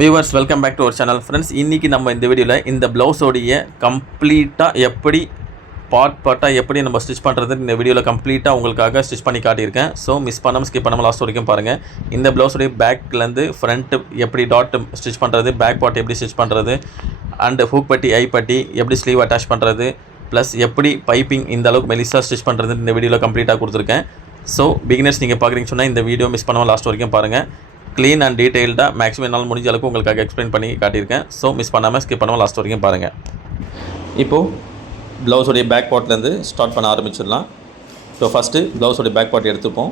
Viewers welcome back to our channel. Friends, இன்றைக்கி நம்ம இந்த வீடியோவில் இந்த ப்ளவுஸோடைய கம்ப்ளீட்டாக எப்படி பார்ட்டாக எப்படி நம்ம ஸ்டிச் பண்ணுறது இந்த வீடியோவில் கம்ப்ளீட்டாக உங்களுக்காக ஸ்டிச் பண்ணி காட்டியிருக்கேன். ஸோ மிஸ் பண்ணாமல் ஸ்கிப் பண்ணாமல் லாஸ்ட் வரைக்கும் பாருங்கள். இந்த ப்ளவுஸோடைய பேக்லேருந்து ஃப்ரண்ட்டு எப்படி டாட் ஸ்டிச் பண்ணுறது, பேக் பார்ட் எப்படி ஸ்டிச் பண்ணுறது, அண்டு ஹூக் பட்டி ஐ பட்டி எப்படி ஸ்லீவ் அட்டாச் பண்ணுறது, ப்ளஸ் எப்படி பைப்பிங் இந்த அளவுக்கு மெலிசாக ஸ்டிச் பண்ணுறது இந்த வீடியோவில் கம்ப்ளீட்டாக கொடுத்துருக்கேன். ஸோ பிகினர்ஸ் நீங்கள் பார்க்குறீங்கன்னு சொன்னால் இந்த வீடியோ மிஸ் பண்ணாமல் லாஸ்ட் வரைக்கும் பாருங்கள். க்ளீன் அண்ட் டீட்டெயில்டாக மேக்ஸிமம் என்னால் முடிஞ்ச அளவுக்கு உங்களுக்காக எக்ஸ்பிளைன் பண்ணி காட்டியிருக்கேன். ஸோ மிஸ் பண்ணாமல் ஸ்கிப் பண்ணாமல் லாஸ்ட் வரைக்கும் பாருங்கள். இப்போது ப்ளவுஸோடைய பேக் பார்ட்லேருந்து ஸ்டார்ட் பண்ண ஆரம்பிச்சிடலாம். ஸோ ஃபஸ்ட்டு ப்ளவுஸோடைய பேக் பார்ட் எடுத்துப்போம்.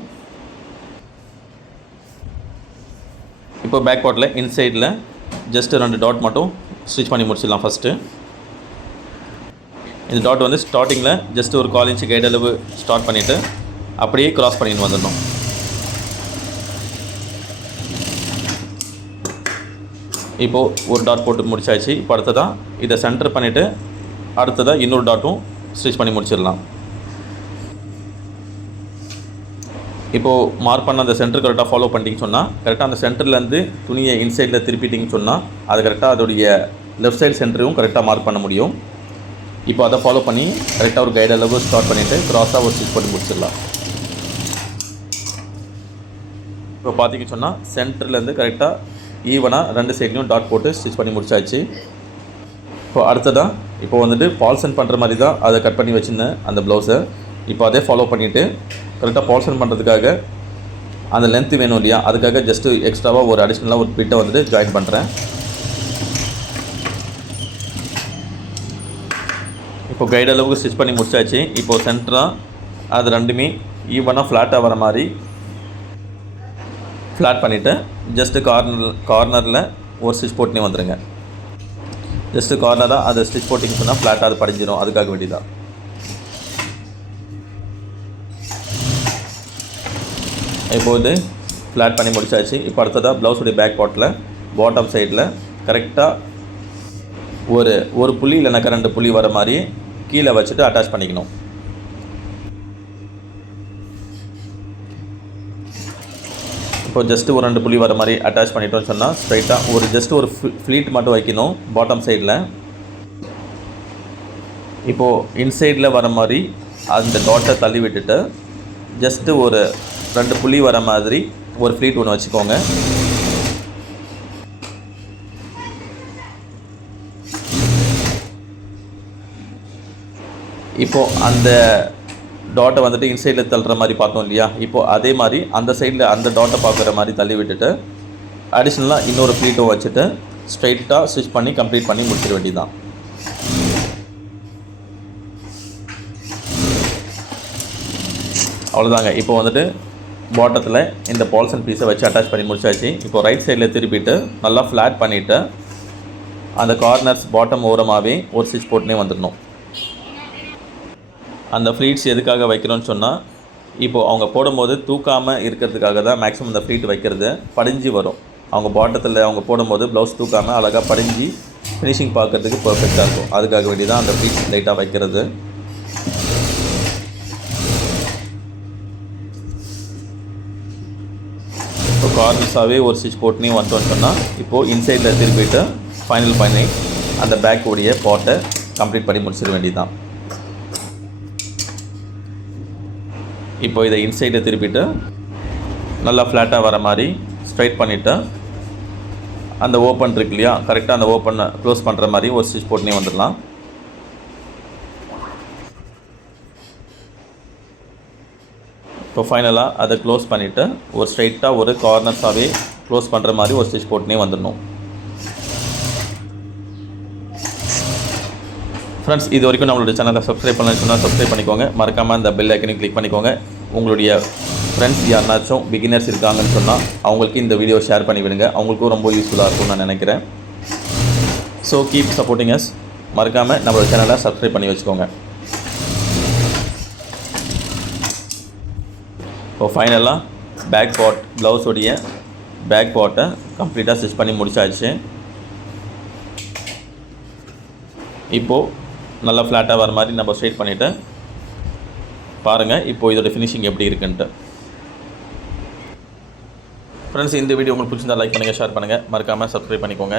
இப்போ பேக் பார்ட்டில் இன்சைடில் ஜஸ்ட்டு 2 டாட் மட்டும் ஸ்டிச் பண்ணி முடிச்சிடலாம். ஃபஸ்ட்டு இந்த டாட் வந்து ஸ்டார்டிங்கில் ஜஸ்ட்டு ஒரு 1/4 இன்ச்சு கைடு அளவு ஸ்டார்ட் பண்ணிவிட்டு அப்படியே க்ராஸ் பண்ணிட்டு வந்துடணும். இப்போது ஒரு டாட் போட்டு முடிச்சாச்சு. இப்போ அடுத்ததாக இதை சென்டர் பண்ணிவிட்டு அடுத்ததாக இன்னொரு டாட்டும் ஸ்டிச் பண்ணி முடிச்சிடலாம். இப்போது மார்க் பண்ண அந்த சென்டர் கரெக்டாக ஃபாலோ பண்ணிட்டீங்கன்னு சொன்னால், கரெக்டாக அந்த சென்டர்லேருந்து துணியை இன்சைடில் திருப்பிட்டிங்கன்னு சொன்னால் அது கரெக்டாக அதோடைய லெஃப்ட் சைடு சென்டரும் கரெக்டாக மார்க் பண்ண முடியும். இப்போ அதை ஃபாலோ பண்ணி கரெக்டாக ஒரு கைடு அளவு ஸ்டார்ட் பண்ணிவிட்டு க்ராஸாக ஒரு ஸ்டிச் பண்ணி முடிச்சிடலாம். இப்போ பார்த்தீங்கன்னு சொன்னால் சென்டர்லேருந்து கரெக்டாக ஈவனாக 2 சைட்லையும் டாட் போட்டு ஸ்டிச் பண்ணி முடிச்சாச்சு. இப்போ அடுத்ததாக இப்போ வந்துட்டு பால்சன் பண்ணுற மாதிரி தான் அதை கட் பண்ணி வச்சுருந்தேன் அந்த ப்ளவுஸை. இப்போ அதே ஃபாலோ பண்ணிவிட்டு கரெக்டாக பால்சன் பண்ணுறதுக்காக அந்த லென்த்து வேணும் இல்லையா, அதுக்காக ஜஸ்ட்டு எக்ஸ்ட்ராவாக ஒரு அடிஷ்னலாக ஒரு பிட்டை வந்துட்டு ஜாயின் பண்ணுறேன். இப்போ கைடு அளவுக்கு ஸ்டிச் பண்ணி முடிச்சாச்சு. இப்போது சென்டராக அது ரெண்டுமே ஈவனாக ஃப்ளாட்டாக வர மாதிரி ஃப்ளாட் பண்ணிவிட்டு ஜஸ்ட்டு கார்னரில் ஒரு ஸ்டிச் போட்டுனே வந்துடுங்க. ஜஸ்ட்டு கார்னராக அதை ஸ்டிச் போட்டிங்க சொன்னால் ஃப்ளாட்டாக அது படிஞ்சிடும். அதுக்காக வேண்டியதான். இப்போது ஃப்ளாட் பண்ணி முடிச்சாச்சு. இப்போ அடுத்ததாக ப்ளவுஸுடைய பேக் பார்ட்டில் பாட்டம் சைடில் கரெக்டாக ஒரு புள்ளி இல்லைனாக்கா 2 புள்ளி வர மாதிரி கீழே வச்சுட்டு அட்டாச் பண்ணிக்கணும். இப்போ ஜஸ்ட்டு ஒரு 2 புள்ளி வர மாதிரி அட்டாச் பண்ணிட்டோம்னு சொன்னால் ஸ்ட்ரைட்டாக ஜஸ்ட்டு ஒரு ஃப்ளீட் மட்டும் வைக்கணும் பாட்டம் சைடில். இப்போது இன்சைடில் வர மாதிரி அந்த டாட்டை தள்ளி விட்டுட்டு ஜஸ்ட்டு ஒரு 2 புள்ளி வர மாதிரி ஒரு ஃப்ளீட் ஒன்று வச்சுக்கோங்க. இப்போது அந்த டாட்டை வந்துட்டு இன்சைடில் தள்ளுற மாதிரி பார்த்தோம் இல்லையா, இப்போது அதே மாதிரி அந்த சைடில் அந்த டாட்டை பார்க்குற மாதிரி தள்ளி விட்டுட்டு அடிஷ்னலாக இன்னொரு ஃப்ளீட்டும் வச்சுட்டு ஸ்ட்ரைட்டாக ஸ்டிச் பண்ணி கம்ப்ளீட் பண்ணி முடிச்சிட வேண்டியதுதான். அவ்வளோதாங்க. இப்போ வந்துட்டு பாட்டத்தில் இந்த பால்சன் பீஸை வச்சு அட்டாச் பண்ணி முடிச்சாச்சு. இப்போ ரைட் சைடில் திருப்பிட்டு நல்லா ஃப்ளாட் பண்ணிவிட்டு அந்த கார்னர்ஸ் பாட்டம் ஓரமாகவே ஒரு ஸ்டிச் போட்டுனே வந்துடணும். அந்த ஃப்ளீட்ஸ் எதுக்காக வைக்கிறோன்னு சொன்னால், இப்போது அவங்க போடும்போது தூக்காமல் இருக்கிறதுக்காக தான் மேக்ஸிமம் அந்த ஃப்ளீட் வைக்கிறது. படிஞ்சு வரும். அவங்க பாட்டத்தில் அவங்க போடும்போது ப்ளவுஸ் தூக்காமல் அழகாக படிஞ்சு ஃபினிஷிங் பார்க்குறதுக்கு பர்ஃபெக்டாக இருக்கும். அதுக்காக வேண்டி தான் அந்த ஃப்ளீட்ஸ் லைட்டாக வைக்கிறது. இப்போ கார்னர்ஸாகவே ஒரு ஸ்டிச் போட்டுனே வந்துட்டோன்னு சொன்னால் இப்போது இன்சைடில் திருப்பிட்டு ஃபைனல் பண்ணி அந்த பேக் உடைய பாட்டை கம்ப்ளீட் பண்ணி முடிச்சிட வேண்டியதுதான். இப்போ இதை இன்சைடில் திருப்பிட்டு நல்லா ஃப்ளாட்டாக வர மாதிரி ஸ்ட்ரைட் பண்ணிவிட்டு அந்த ஓப்பன் இருக்கு இல்லையா, கரெக்டாக அந்த ஓப்பனை க்ளோஸ் பண்ணுற மாதிரி ஒரு ஸ்டிச் போட்டுனே வந்துடலாம். இப்போ ஃபைனலாக அதை க்ளோஸ் பண்ணிவிட்டு ஒரு ஸ்ட்ரைட்டாக ஒரு கார்னர்ஸாகவே க்ளோஸ் பண்ணுற மாதிரி ஒரு ஸ்டிச் போட்டுனே வந்துடணும். ஃப்ரெண்ட்ஸ், இது வரைக்கும் நம்மளுடைய சேனலை சப்ஸ்கிரைப் பண்ணலன்னு சொன்னால் சப்ஸ்கிரைப் பண்ணிக்கோங்க. மறக்காமல் அந்த பெல் ஐக்கனையும் கிளிக் பண்ணிக்கோங்க. உங்களுடைய ஃப்ரெண்ட்ஸ் யாருனாச்சும் பிகினர்ஸ் இருக்காங்கன்னு சொன்னால் அவங்களுக்கு இந்த வீடியோ ஷேர் பண்ணி விடுங்க. அவங்களுக்கும் ரொம்ப யூஸ்ஃபுல்லாக இருக்கும்னு நான் நினைக்கிறேன். So keep supporting us. மறக்காமல் நம்மளோட சேனலை சப்ஸ்கிரைப் பண்ணி வச்சுக்கோங்க. இப்போ ஃபைனலாக பேக் பார்ட் ப்ளவுஸோடைய பேக் பார்ட்டை கம்ப்ளீட்டாக ஸ்டிச் பண்ணி முடிச்சாச்சு. இப்போது நல்லா ஃப்ளாட்டாக வர மாதிரி நம்ம ஸ்ட்ரைட் பண்ணிவிட்டு பாருங்கள் இப்போது இதோட ஃபினிஷிங் எப்படி இருக்குன்ட்டு. ஃப்ரெண்ட்ஸ், இந்த வீடியோ உங்களுக்கு பிடிச்சிருந்தா லைக் பண்ணுங்கள், ஷேர் பண்ணுங்கள், மறக்காமல் சப்ஸ்கிரைப் பண்ணிக்கோங்க.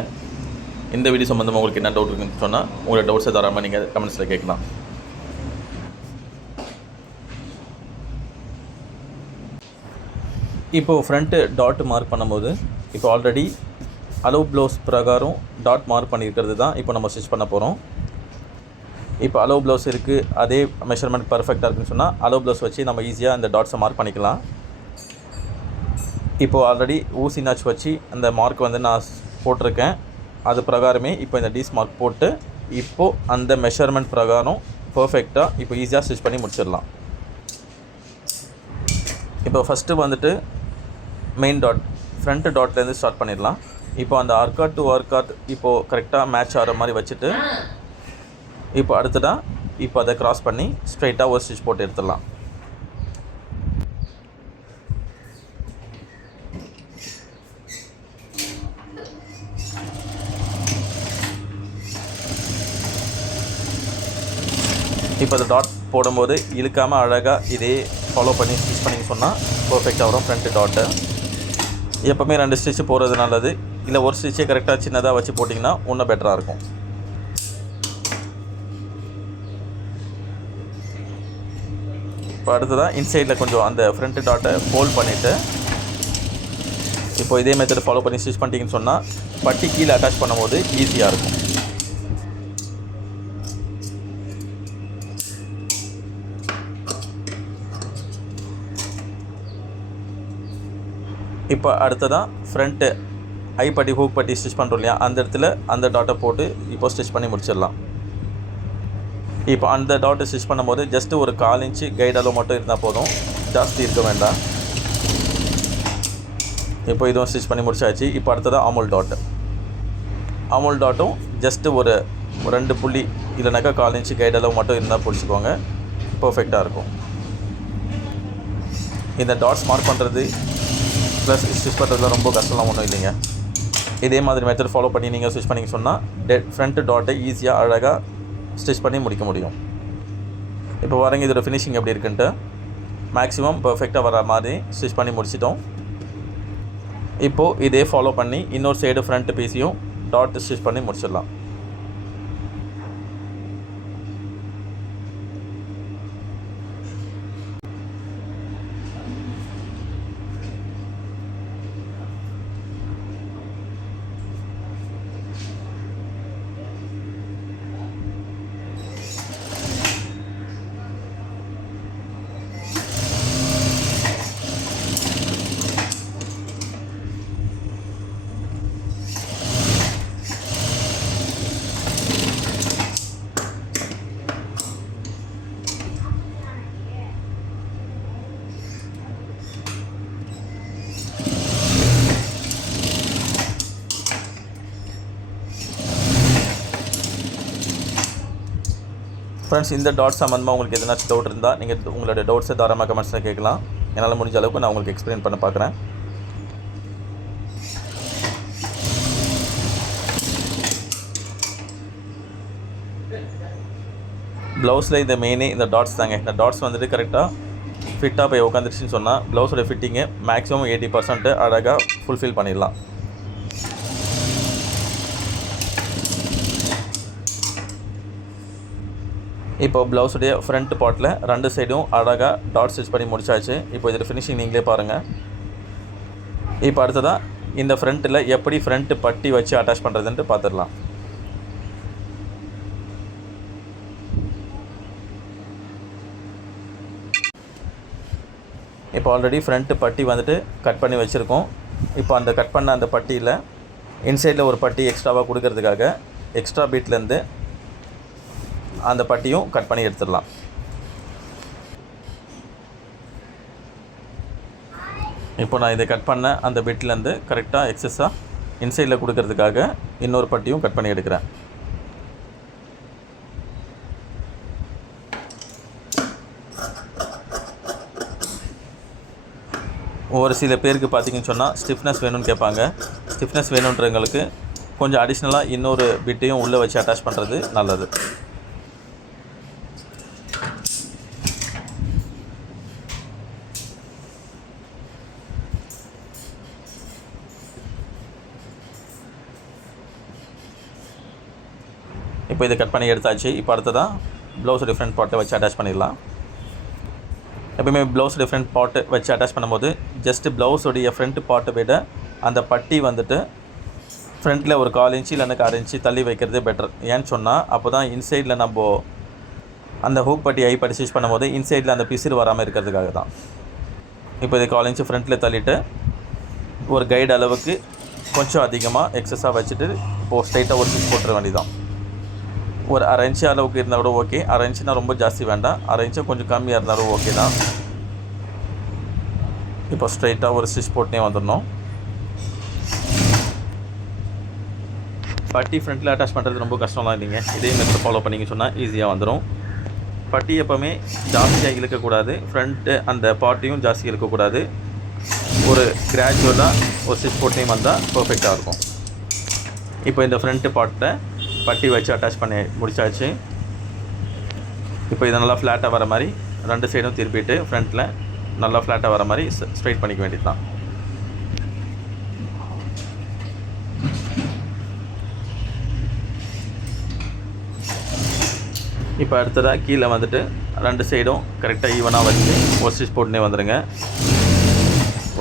இந்த வீடியோ சம்மந்தமாக உங்களுக்கு என்ன டவுட் இருக்குன்னு சொன்னால் உங்களோட டவுட்ஸை தாராளமாக நீங்கள் கமெண்ட்ஸில் கேட்கலாம். இப்போது ஃப்ரண்ட்டு டாட் மார்க் பண்ணும்போது இப்போ ஆல்ரெடி அலோ ப்ளவுஸ் பிரகாரம் டாட் மார்க் பண்ணியிருக்கிறது தான் இப்போ நம்ம ஸ்டிச் பண்ண போகிறோம். இப்போ அலோ ப்ளவுஸ் இருக்குது, அதே மெஷர்மெண்ட் பர்ஃபெக்டாக இருக்குன்னு சொன்னால் அலோ ப்ளவுஸ் வச்சு நம்ம ஈஸியாக இந்த டாட்ஸை மார்க் பண்ணிக்கலாம். இப்போது ஆல்ரெடி ஊசி நாச் வச்சு அந்த மார்க் வந்து நான் போட்டிருக்கேன். அது பிரகாரமே இப்போ இந்த டீஸ் மார்க் போட்டு இப்போது அந்த மெஷர்மெண்ட் பிரகாரம் பர்ஃபெக்டாக இப்போ ஈஸியாக ஸ்டிச் பண்ணி முடிச்சிடலாம். இப்போ ஃபஸ்ட்டு வந்துட்டு மெயின் டாட் ஃப்ரண்ட் டாட்லேருந்து ஸ்டார்ட் பண்ணிடலாம். இப்போ அந்த ஆர்காட் டு ஆர்காட் இப்போது கரெக்டாக மேட்ச் ஆகிற மாதிரி வச்சுட்டு இப்போ அடுத்ததாக இப்போ அதை க்ராஸ் பண்ணி ஸ்ட்ரைட்டாக ஒரு ஸ்டிச் போட்டு எடுத்துடலாம். இப்போ அந்த டாட் போடும்போது இழுக்காமல் அழகாக இதே ஃபாலோ பண்ணி ஸ்டிச் பண்ணிங்க சொன்னால் பர்ஃபெக்டாக வரும் ஃப்ரண்ட் டாட்டு. எப்போவுமே 2 ஸ்டிச்சு போடுறது நல்லது. இல்லை ஒரு ஸ்டிச்சே கரெக்டாக சின்னதாக வச்சு போட்டிங்கன்னா இன்னும் பெட்டராக இருக்கும். இப்போ அடுத்ததாக இன்சைடில் கொஞ்சம் அந்த ஃப்ரண்ட் டாட்டை ஃபோல்ட் பண்ணிவிட்டு இப்போ இதே மெத்தட் ஃபாலோ பண்ணி ஸ்டிச் பண்ணிட்டீங்கன்னு சொன்னால் பட்டி கீழே அட்டாச் பண்ணும்போது ஈஸியாக இருக்கும். இப்போ அடுத்ததான் ஃப்ரண்ட்டு ஐப்பட்டி ஹூக் பட்டி ஸ்டிச் பண்ணுறோம் இல்லையா, அந்த இடத்துல அந்த டாட்டை போட்டு இப்போ ஸ்டிச் பண்ணி முடிச்சிடலாம். இப்போ அந்த டாட்டை ஸ்டிச் பண்ணும்போது ஜஸ்ட்டு ஒரு 1/4 இன்ச்சு கைட் அளவு மட்டும் இருந்தால் போதும், ஜாஸ்தி இருக்க வேண்டாம். இப்போ இதுவும் ஸ்டிச் பண்ணி முடிச்சாச்சு. இப்போ அடுத்ததான் ஆமூல் டாட்டு. ஆமூல் டாட்டும் ஜஸ்ட்டு ஒரு 2 புள்ளி இல்லைனாக்கா 1/4 இன்ச்சு கைட் அளவு மட்டும் இருந்தால் பிடிச்சிக்கோங்க, பர்ஃபெக்டாக இருக்கும். இந்த டாட்ஸ் மார்க் பண்ணுறது ப்ளஸ் ஸ்டிச் பண்ணுறதுலாம் ரொம்ப கஷ்டம்லாம் ஒன்றும் இல்லைங்க. இதே மாதிரி மெத்தட் ஃபாலோ பண்ணி நீங்கள் ஸ்டிச் பண்ணிங்க சொன்னால் ஃப்ரண்ட் டாட்டை ஈஸியாக அழகாக ஸ்டிச் பண்ணி முடிக்க முடியும். இப்போ வரங்க இதோட ஃபினிஷிங் எப்படி இருக்குன்ட்டு மேக்ஸிமம் பர்ஃபெக்டாக வர மாதிரி ஸ்டிச் பண்ணி முடிச்சிட்டோம். இப்போது இதே ஃபாலோ பண்ணி இன்னொரு சைடு ஃப்ரண்ட் பீஸையும் டாட் ஸ்டிச் பண்ணி முடிச்சிடலாம். ஃப்ரெண்ட்ஸ், இந்த டாட் சம்மந்தமாக உங்களுக்கு எதனாச்சும் டவுட் இருந்தால் நீங்கள் உங்களோட டவுட்ஸை தாராளமாக கமெண்ட்ஸில் கேட்கலாம். என்னால் முடிஞ்ச அளவுக்கு நான் உங்களுக்கு எக்ஸ்பிளைன் பண்ண பார்க்குறேன். ப்ளவுஸில் இந்த மெயினே இந்த டாட்ஸ் தாங்க. இந்த டாட்ஸ் வந்துட்டு கரெக்டாக ஃபிட்டாக போய் உட்காந்துருச்சுன்னு சொன்னால் ப்ளவுஸோட ஃபிட்டிங்கு மேக்ஸிமம் 80% அழகாக ஃபுல்ஃபில் பண்ணிடலாம். இப்போ ப்ளவுஸுடைய ஃப்ரண்ட் பார்ட்டில் 2 சைடும் அழகாக டாட் ஸ்டிச் பண்ணி முடிச்சாச்சு. இப்போ இதில் ஃபினிஷிங் நீங்களே பாருங்கள். இப்போ அடுத்ததாக இந்த ஃப்ரண்ட்டில் எப்படி ஃப்ரண்ட் பட்டி வச்சு அட்டாச் பண்ணுறதுன்ட்டு பார்த்துடலாம். இப்போ ஆல்ரெடி ஃப்ரண்ட் பட்டி வந்துட்டு கட் பண்ணி வச்சுருக்கோம். இப்போ அந்த கட் பண்ண அந்த பட்டியில் இன்சைடில் ஒரு பட்டி எக்ஸ்ட்ராவாக கொடுக்கறதுக்காக எக்ஸ்ட்ரா பீட்லேருந்து அந்த பட்டியும் கட் பண்ணி எடுத்துடலாம். இப்போ நான் இதை கட் பண்ண அந்த பிட்லேருந்து கரெக்டாக எக்ஸஸாக இன்சைடில் கொடுக்கறதுக்காக இன்னொரு பட்டியும் கட் பண்ணி எடுக்கிறேன். ஒரு சில பேருக்கு பார்த்திங்கன்னு சொன்னால் ஸ்டிஃப்னஸ் வேணும்னு கேட்பாங்க. ஸ்டிஃப்னஸ் வேணுன்றவங்களுக்கு கொஞ்சம் அடிஷ்னலாக இன்னொரு பிட்டையும் உள்ளே வச்சு அட்டாச் பண்ணுறது நல்லது. இப்போ இதை கட் பண்ணி எடுத்தாச்சு. இப்போ அடுத்ததாக ப்ளவுஸ் டிஃப்ரெண்ட் பார்ட்டை வச்சு அட்டாச் பண்ணிடலாம். எப்பவுமே ப்ளவுஸ் டிஃப்ரெண்ட் பார்ட்டு வச்சு அட்டாச் பண்ணும்போது ஜஸ்ட்டு ப்ளவுஸோடைய ஃப்ரண்ட் பார்ட்டை விட அந்த பட்டி வந்துட்டு ஃப்ரண்ட்டில் ஒரு 1/4 இன்ச்சு இல்லைன்னா 1/2 இன்ச்சு தள்ளி வைக்கிறது பெட்டர். ஏன்னு சொன்னால் அப்போ தான் இன்சைடில் நம்ம அந்த ஹூக் பட்டி ஐ பட்டி ஸ்டிச் பண்ணும்போது இன்சைடில் அந்த பிசிறு வராமல் இருக்கிறதுக்காக தான். இப்போ இது 1/4 இன்ச்சு ஃப்ரண்ட்டில் தள்ளிவிட்டு ஒரு கைடு அளவுக்கு கொஞ்சம் அதிகமாக எக்ஸஸாக வச்சுட்டு இப்போது ஸ்ட்ரைட்டாக ஒரு ஸ்டிச் போட்டுற வேண்டியதான். ஒரு 1/2 இன்ச்சு அளவுக்கு இருந்தால் கூட ஓகே. 1/2 இன்ச்சுனா ரொம்ப ஜாஸ்தி வேண்டாம். 1/2 இன்ச்சு கொஞ்சம் கம்மியாக இருந்தாலும் ஓகே தான். இப்போ ஸ்ட்ரைட்டாக ஒரு ஸ்டிச் போட்டுனே வந்துடணும். பட்டி ஃப்ரண்ட்டில் அட்டாச் பண்ணுறது ரொம்ப கஷ்டம்லாம் இல்லைங்க. இதே மெத்தட் ஃபாலோ பண்ணிங்க சொன்னால் ஈஸியாக வந்துடும். பட்டி எப்போவுமே ஜாஸ்தியாக இழுக்கக்கூடாது, ஃப்ரண்ட்டு அந்த பார்ட்டையும் ஜாஸ்தி இழுக்கக்கூடாது. ஒரு கிராஜுவலாக ஒரு ஸ்டிச் போட்டே வந்தால் பர்ஃபெக்டாக இருக்கும். இப்போ இந்த ஃப்ரண்ட்டு பார்ட்டை பட்டி வச்சு அட்டாச் பண்ணி முடிச்சாச்சு. இப்போ இதை நல்லா ஃப்ளாட்டாக வர மாதிரி 2 சைடும் திருப்பிட்டு ஃப்ரண்ட்டில் நல்லா ஃப்ளாட்டாக வர மாதிரி ஸ்ட்ரைட் பண்ணிக்க வேண்டியது தான். இப்போ அடுத்ததாக கீழே வந்துட்டு 2 சைடும் கரெக்டாக ஈவனாக வச்சு ஒரு ஸ்டிச் போட்டுனே வந்துடுங்க.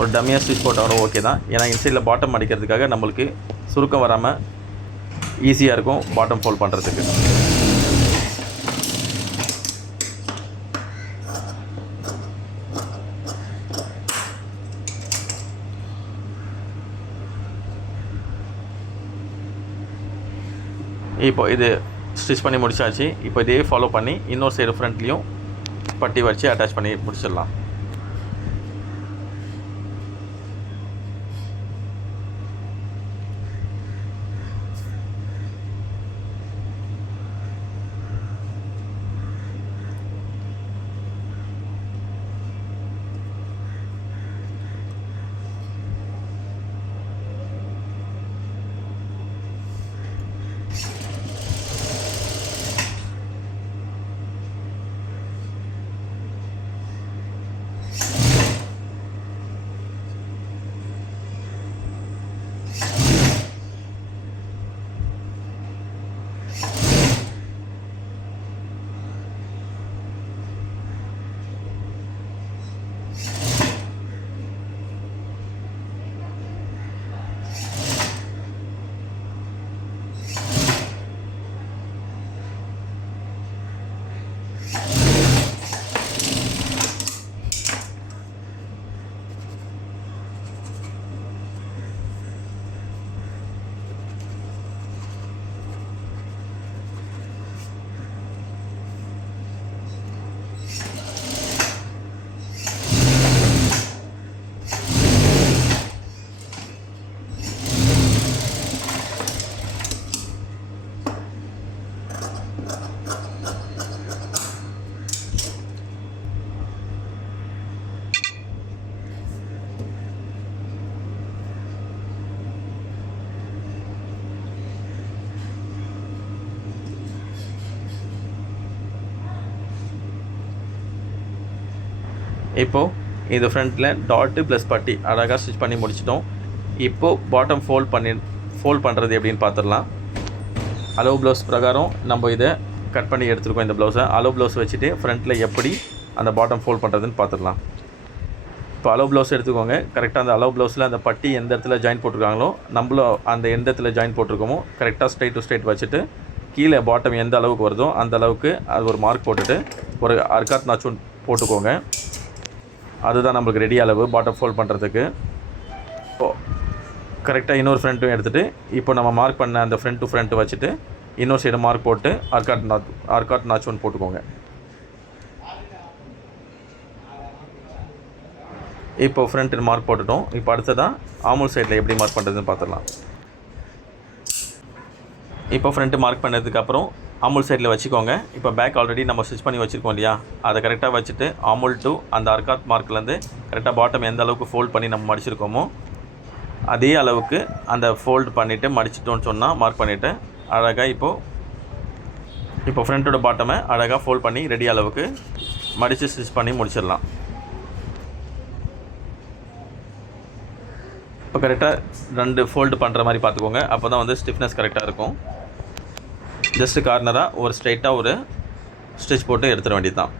ஒரு டம்மியாக ஸ்டிச் போட்டாலும் ஓகே தான். ஏன்னா இன்சைடில் பாட்டம் அடிக்கிறதுக்காக நம்மளுக்கு சுருக்கம் வராமல் ஈஸியாக இருக்கும் பாட்டம் ஃபோல்ட் பண்ணுறதுக்கு. இப்போ இது ஸ்டிச் பண்ணி முடிச்சாச்சு. இப்போ இதே ஃபாலோ பண்ணி இன்னொரு சைடு ஃப்ரண்ட்லேயும் பட்டி வச்சு அட்டாச் பண்ணி முடிச்சிடலாம். இப்போது இது ஃப்ரண்ட்டில் டாட்டு ப்ளஸ் பட்டி அழகாக ஸ்டிச் பண்ணி முடிச்சிட்டோம். இப்போது பாட்டம் ஃபோல்ட் பண்ணுறது எப்படின்னு பார்த்துடலாம். அளவு ப்ளவுஸ் பிரகாரம் நம்ம இதை கட் பண்ணி எடுத்துருக்கோம். இந்த ப்ளவுஸை அளவு ப்ளவுஸ் வச்சுட்டு ஃப்ரண்ட்டில் எப்படி அந்த பாட்டம் ஃபோல்ட் பண்ணுறதுன்னு பார்த்துடலாம். இப்போ அளவு ப்ளவுஸ் எடுத்துக்கோங்க. கரெக்டாக அந்த அளவு ப்ளவுஸில் அந்த பட்டி எந்த இடத்துல ஜாயின் போட்டிருக்காங்களோ நம்மளும் அந்த எந்த இடத்துல ஜாயின் போட்டிருக்கோமோ கரெக்டாக ஸ்ட்ரைட் டு ஸ்ட்ரைட் வச்சுட்டு கீழே பாட்டம் எந்த அளவுக்கு வருதோ அந்த அளவுக்கு அது ஒரு மார்க் போட்டுட்டு ஒரு அர்காத் நாச்சும் போட்டுக்கோங்க. அதுதான் நம்மளுக்கு ரெடி அளவு பாட்டம் ஃபோல்ட் பண்ணுறதுக்கு. இப்போது கரெக்டாக இன்னொரு ஃப்ரண்ட்டும் எடுத்துகிட்டு இப்போ நம்ம மார்க் பண்ண அந்த ஃப்ரண்ட் டு ஃப்ரண்ட்டு வச்சுட்டு இன்னொரு சைடு மார்க் போட்டு அர்காட் நாச் ஒன்று போட்டுக்கோங்க. இப்போ ஃப்ரண்ட்டு மார்க் போட்டுட்டோம். இப்போ அடுத்ததான் ஆமூல் சைடில் எப்படி மார்க் பண்ணுறதுன்னு பார்த்துடலாம். இப்போ ஃப்ரண்ட்டு மார்க் பண்ணதுக்கப்புறம் ஆமூல் சைடில் வச்சுக்கோங்க. இப்போ பேக் ஆல்ரெடி நம்ம ஸ்டிச் பண்ணி வச்சுருக்கோம் இல்லையா, அதை கரெக்டாக வச்சுட்டு ஆமூல் டு அந்த அர்காத் மார்க்லேருந்து கரெக்டாக பாட்டம் எந்த அளவுக்கு ஃபோல்ட் பண்ணி நம்ம மடிச்சிருக்கோமோ அதே அளவுக்கு அந்த ஃபோல்டு பண்ணிவிட்டு மடிச்சிட்டோன்னு சொன்னால் மார்க் பண்ணிவிட்டு அழகாக இப்போ ஃப்ரண்ட்டோட பாட்டமை அழகாக ஃபோல்ட் பண்ணி ரெடி அளவுக்கு மடித்து ஸ்டிச் பண்ணி முடிச்சிடலாம். இப்போ கரெக்டாக 2 ஃபோல்டு பண்ணுற மாதிரி பார்த்துக்கோங்க. அப்போ தான் வந்து ஸ்டிஃப்னஸ் கரெக்டாக இருக்கும். ஜஸ்ட்டு கார்னராக ஒரு ஸ்ட்ரைட்டாக ஒரு ஸ்டிச் போட்டு எடுத்துட வேண்டியது தான்.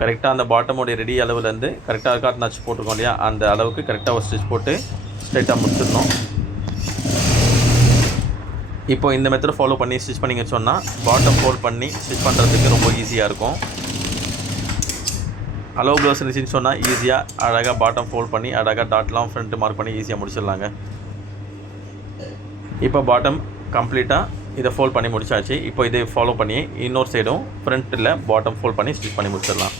கரெக்டாக அந்த பாட்டமோடைய ரெடி அளவுலேருந்து கரெக்டாக கார்ட் நச்சு போட்டிருக்கோம் இல்லையா, அந்த அளவுக்கு கரெக்டாக ஒரு ஸ்டிச் போட்டு ஸ்ட்ரைட்டாக முடிச்சிடணும். இப்போ இந்த மெத்தட் ஃபாலோ பண்ணி ஸ்டிச் பண்ணிங்க சொன்னால் பாட்டம் ஃபோல்ட் பண்ணி ஸ்டிச் பண்ணுறதுக்கு ரொம்ப ஈஸியாக இருக்கும். அளவு ப்ளவுஸ் இருந்துச்சுன்னு சொன்னால் ஈஸியாக அழகாக பாட்டம் ஃபோல்ட் பண்ணி அழகாக டாட்லாம் ஃப்ரண்ட்டு மார்க் பண்ணி ஈஸியாக முடிச்சிடலாங்க. இப்போ பாட்டம் கம்ப்ளீட்டாக இதை ஃபோல்ட் பண்ணி முடிச்சாச்சு. இப்போ இதை ஃபாலோ பண்ணி இன்னொரு சைடும் ஃப்ரண்ட்டில் பாட்டம் ஃபோல்ட் பண்ணி ஸ்டிச் பண்ணி முடிச்சிடலாம்.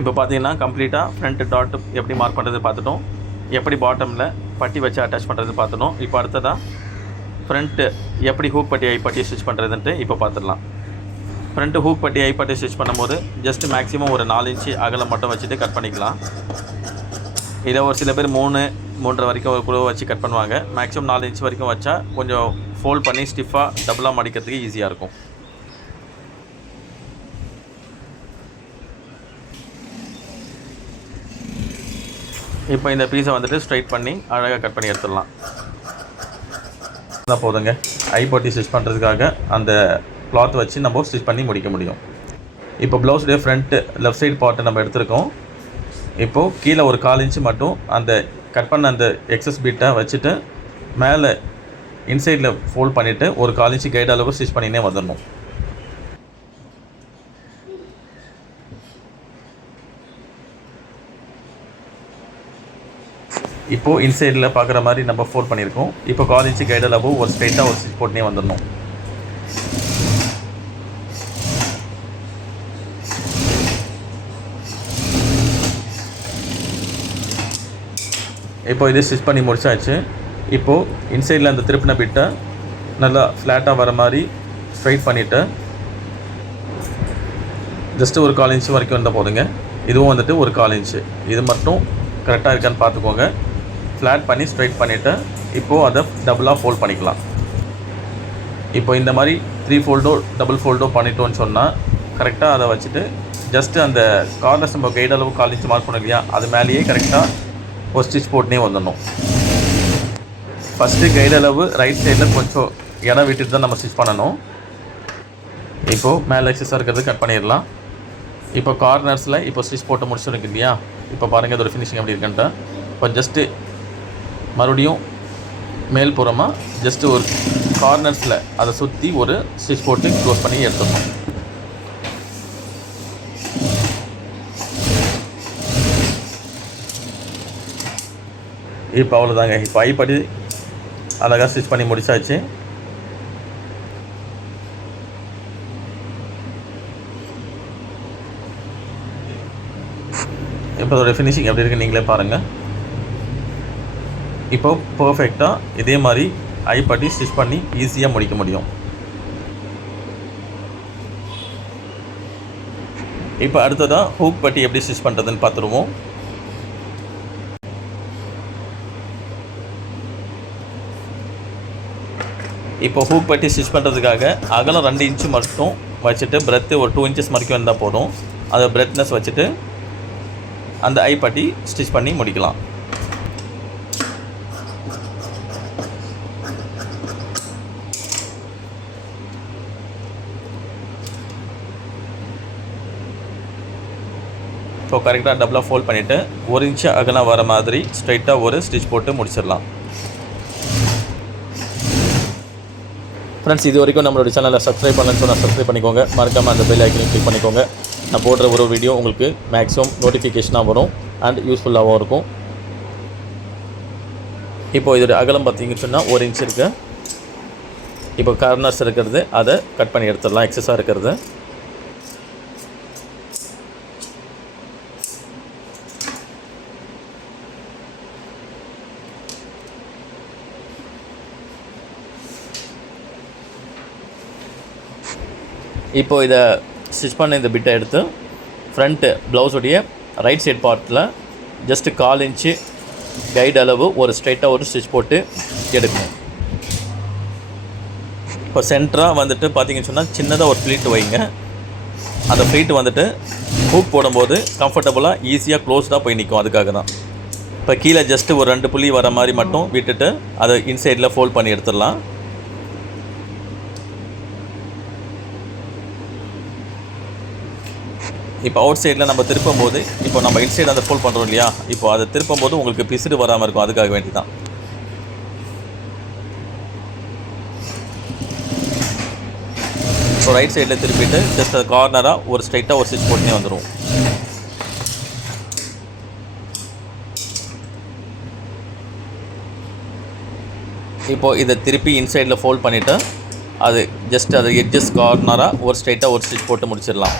இப்போ பார்த்தீங்கன்னா கம்ப்ளீட்டாக ஃப்ரண்ட் டாட் எப்படி மார்க் பண்ணுறது பார்த்துட்டோம், எப்படி பாட்டமில் பட்டி வச்சு அட்டாச் பண்ணுறது பார்த்துட்டோம். இப்போ அடுத்ததாக ஃப்ரண்ட்டு எப்படி ஹூக் பட்டி ஐப்பட்டி ஸ்டிச் பண்ணுறதுன்ட்டு இப்போ பார்த்துடலாம். ஃப்ரண்ட்டு ஹூக் பட்டி ஐப்பட்டி ஸ்டிச் பண்ணும்போது ஜஸ்ட்டு மேக்ஸிமம் ஒரு 4 இன்ச்சு அகலம் மட்டும் வச்சுட்டு கட் பண்ணிக்கலாம். இதை ஒரு சில பேர் 3.5 வரைக்கும் கூட வச்சு கட் பண்ணுவாங்க. மேக்ஸிமம் 4 இன்ச் வரைக்கும் வச்சா கொஞ்சம் ஃபோல்ட் பண்ணி ஸ்டிஃபாக டபுளாக மடிக்கிறதுக்கு ஈஸியாக இருக்கும். இப்போ இந்த பீஸை வந்துட்டு ஸ்ட்ரைட் பண்ணி அழகாக கட் பண்ணி எடுத்துடலாம். அதான் போதுங்க, ஐப்பட்டி ஸ்டிச் பண்ணுறதுக்காக அந்த கிளாத் வச்சு நம்ம ஸ்டிச் பண்ணி முடிக்க முடியும். இப்போ ப்ளவுஸுடைய ஃப்ரண்ட்டு லெஃப்ட் சைடு பார்ட்டை நம்ம எடுத்துருக்கோம். இப்போது கீழே ஒரு 1/4 இன்ச்சு மட்டும் அந்த கட் பண்ண அந்த எக்ஸஸ் பீட்டை வச்சுட்டு மேலே இன்சைடில் ஃபோல்ட் பண்ணிவிட்டு ஒரு 1/4 இன்ச்சு கைடு அளவுக்கு ஸ்டிச் பண்ணினே வந்துடணும். இப்போது இன்சைடில் பார்க்குற மாதிரி நம்ம ஃபோல்ட் பண்ணியிருக்கோம். இப்போ 1/4 இன்ச்சு கைடு அளவு ஒரு ஸ்ட்ரைட்டாக ஒரு ஸ்டிச் போட்டுனே வந்துடணும். இப்போ இது ஸ்டிச் பண்ணி முடிச்சாச்சு. இப்போது இன்சைடில் அந்த திருப்பின பிட்டை நல்லா ஃப்ளாட்டாக வர மாதிரி ஸ்ட்ரைட் பண்ணிவிட்டு ஜஸ்ட்டு ஒரு 1/4 இன்ச்சு வரைக்கும் இருந்தால் போதுங்க. இதுவும் வந்துட்டு ஒரு 1/4 இன்ச்சு, இது மட்டும் கரெக்டாக இருக்கான்னு பார்த்துக்கோங்க. ஃப்ளாட் பண்ணி ஸ்ட்ரைட் பண்ணிவிட்டு இப்போது அதை டபுளாக ஃபோல்ட் பண்ணிக்கலாம். இப்போ இந்த மாதிரி 3 ஃபோல்டோ டபுள் ஃபோல்டோ பண்ணிட்டோன்னு சொன்னால் கரெக்டாக அதை வச்சுட்டு ஜஸ்ட்டு அந்த கார்னர்ஸ் நம்ம கைடு அளவு 1/4 இன்ச்சு மார்க் பண்ணோம் இல்லையா, அது மேலேயே கரெக்டாக ஒரு ஸ்டிச் போட்டுனே வந்துடணும். ஃபஸ்ட்டு கைடு அளவு ரைட் சைடில் கொஞ்சம் இடம் விட்டுட்டு தான் நம்ம ஸ்டிச் பண்ணணும். இப்போது மேலே எக்ஸஸாக இருக்கிறது கட் பண்ணிடலாம். இப்போ கார்னர்ஸில் இப்போ ஸ்டிச் போட்டு முடிச்சுருக்கு இல்லையா, இப்போ பாருங்கள் இதோட ஃபினிஷிங் எப்படி இருக்குன்ட்டு. இப்போ ஜஸ்ட்டு மறுபடியும் மேல் புறமாக ஜஸ்ட்டு ஒரு கார்னர்ஸில் அதை சுற்றி ஒரு ஸ்டிச் போட்டு க்ளோஸ் பண்ணி எடுத்துடணும். இப்போ அவ்வளோதாங்க. இப்போ ஐப்படி அழகாக ஸ்டிச் பண்ணி முடிச்சாச்சு. இப்போ அதோட ஃபினிஷிங் எப்படி இருக்குது நீங்களே பாருங்கள். இப்போ பர்ஃபெக்டாக இதே மாதிரி ஐப்பட்டி ஸ்டிச் பண்ணி ஈஸியாக முடிக்க முடியும். இப்போ அடுத்ததாக ஹூக் பட்டி எப்படி ஸ்டிச் பண்ணுறதுன்னு பார்த்துருவோம். இப்போ ஹூக் பட்டி ஸ்டிச் பண்ணுறதுக்காக அகலம் 2 இன்ச்சு மட்டும் வச்சுட்டு பிரெத்து ஒரு 2 இன்ச்சஸ் வரைக்கும் இருந்தால் போதும். அதை பிரெத்னஸ் வச்சுட்டு அந்த ஐப்பட்டி ஸ்டிச் பண்ணி முடிக்கலாம். இப்போ கரெக்டாக டபுளாக ஃபோல்ட் பண்ணிவிட்டு 1 இன்ச் அகலம் வர மாதிரி ஸ்ட்ரைட்டாக ஒரு ஸ்டிச் போட்டு முடிச்சிடலாம். ஃப்ரெண்ட்ஸ், இது வரைக்கும் நம்மளோட சேனலை சப்ஸ்கிரைப் பண்ணலன்னு சொன்னால் சப்ஸ்கிரைப் பண்ணிக்கோங்க. மறக்காமல் அந்த பெல் ஐக்கனையும் கிளிக் பண்ணிக்கோங்க. நான் போடுற ஒரு வீடியோ உங்களுக்கு மேக்ஸிமம் நோட்டிஃபிகேஷனாக வரும் அண்ட் யூஸ்ஃபுல்லாகவும் இருக்கும். இப்போது இதோட அகலம் பார்த்தீங்கன்னு சொன்னால் 1 இன்ச் இருக்குது. இப்போ கார்னர்ஸ் இருக்கிறது அதை கட் பண்ணி எடுத்துடலாம். எக்ஸஸாக இருக்கிறது இப்போது இதை ஸ்டிச் பண்ண இந்த பிட்டை எடுத்து ஃப்ரண்ட்டு ப்ளவுஸுடைய ரைட் சைட் பார்ட்டில் ஜஸ்ட்டு 1/4 இன்ச்சு கைடு அளவு ஒரு ஸ்ட்ரைட்டாக ஒரு ஸ்டிச் போட்டு எடுக்கணும். இப்போ சென்டராக வந்துட்டு பார்த்தீங்கன்னு சொன்னால் சின்னதாக ஒரு ஃப்ளீட் வைங்க. அந்த ஃப்ளீட் வந்துட்டு ஹூக் போடும்போது கம்ஃபர்டபுளாக ஈஸியாக க்ளோஸ்டாக போய் நிற்கும். அதுக்காக தான் இப்போ கீழே ஜஸ்ட்டு ஒரு 2 புள்ளி வர மாதிரி மட்டும் விட்டுட்டு அதை இன்சைடில் ஃபோல்ட் பண்ணி எடுத்துடலாம். இப்போ அவுட் சைடில் நம்ம திருப்பும் போது இப்போ நம்ம இன்சைடு அதை ஃபோல்ட் பண்ணுறோம் இல்லையா, இப்போ அதை திருப்பும் போது உங்களுக்கு பிசுறு வராமல் இருக்கும். அதுக்காக வேண்டி தான். இப்போ ரைட் சைடில் திருப்பிட்டு ஜஸ்ட் அது கார்னராக ஒரு ஸ்ட்ரைட்டாக ஒரு ஸ்டிச் போட்டுனே வந்துடும். இப்போது இதை திருப்பி இன்சைடில் ஃபோல்ட் பண்ணிவிட்டு அது ஜஸ்ட் அது எட்ஜஸ் கார்னராக ஒரு ஸ்ட்ரைட்டாக ஒரு ஸ்டிச் போட்டு முடிச்சிடலாம்.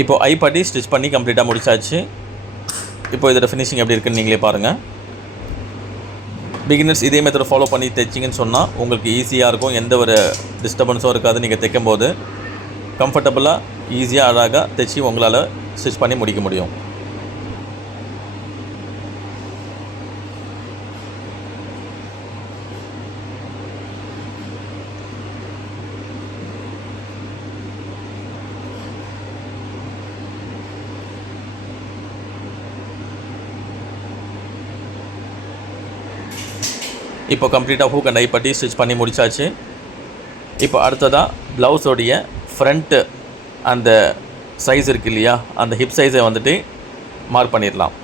இப்போ ஐ ஸ்டிச் பண்ணி கம்ப்ளீட்டாக முடிச்சாச்சு. இப்போ இதோட ஃபினிஷிங் எப்படி இருக்குன்னு நீங்களே பாருங்கள். பிகினர்ஸ் இதே மெத்தட் ஃபாலோ பண்ணி தைச்சிங்கன்னு சொன்னால் உங்களுக்கு ஈஸியாக இருக்கும். எந்த ஒரு டிஸ்டர்பன்ஸும் இருக்காது. நீங்கள் தைக்கும் போது கம்ஃபர்டபுளாக ஈஸியாக அழகாக தைச்சி உங்களால் ஸ்டிச் பண்ணி முடிக்க முடியும். இப்போ கம்ப்ளீட்டாக ஹூக் அண்ட் ஐ பட்டி ஸ்டிச் பண்ணி முடிச்சாச்சு. இப்போ அடுத்ததாக ப்ளவுஸோடைய ஃப்ரண்ட்டு அந்த சைஸ் இருக்குது இல்லையா, அந்த ஹிப் சைஸை வந்துட்டு மார்க் பண்ணிடலாம்.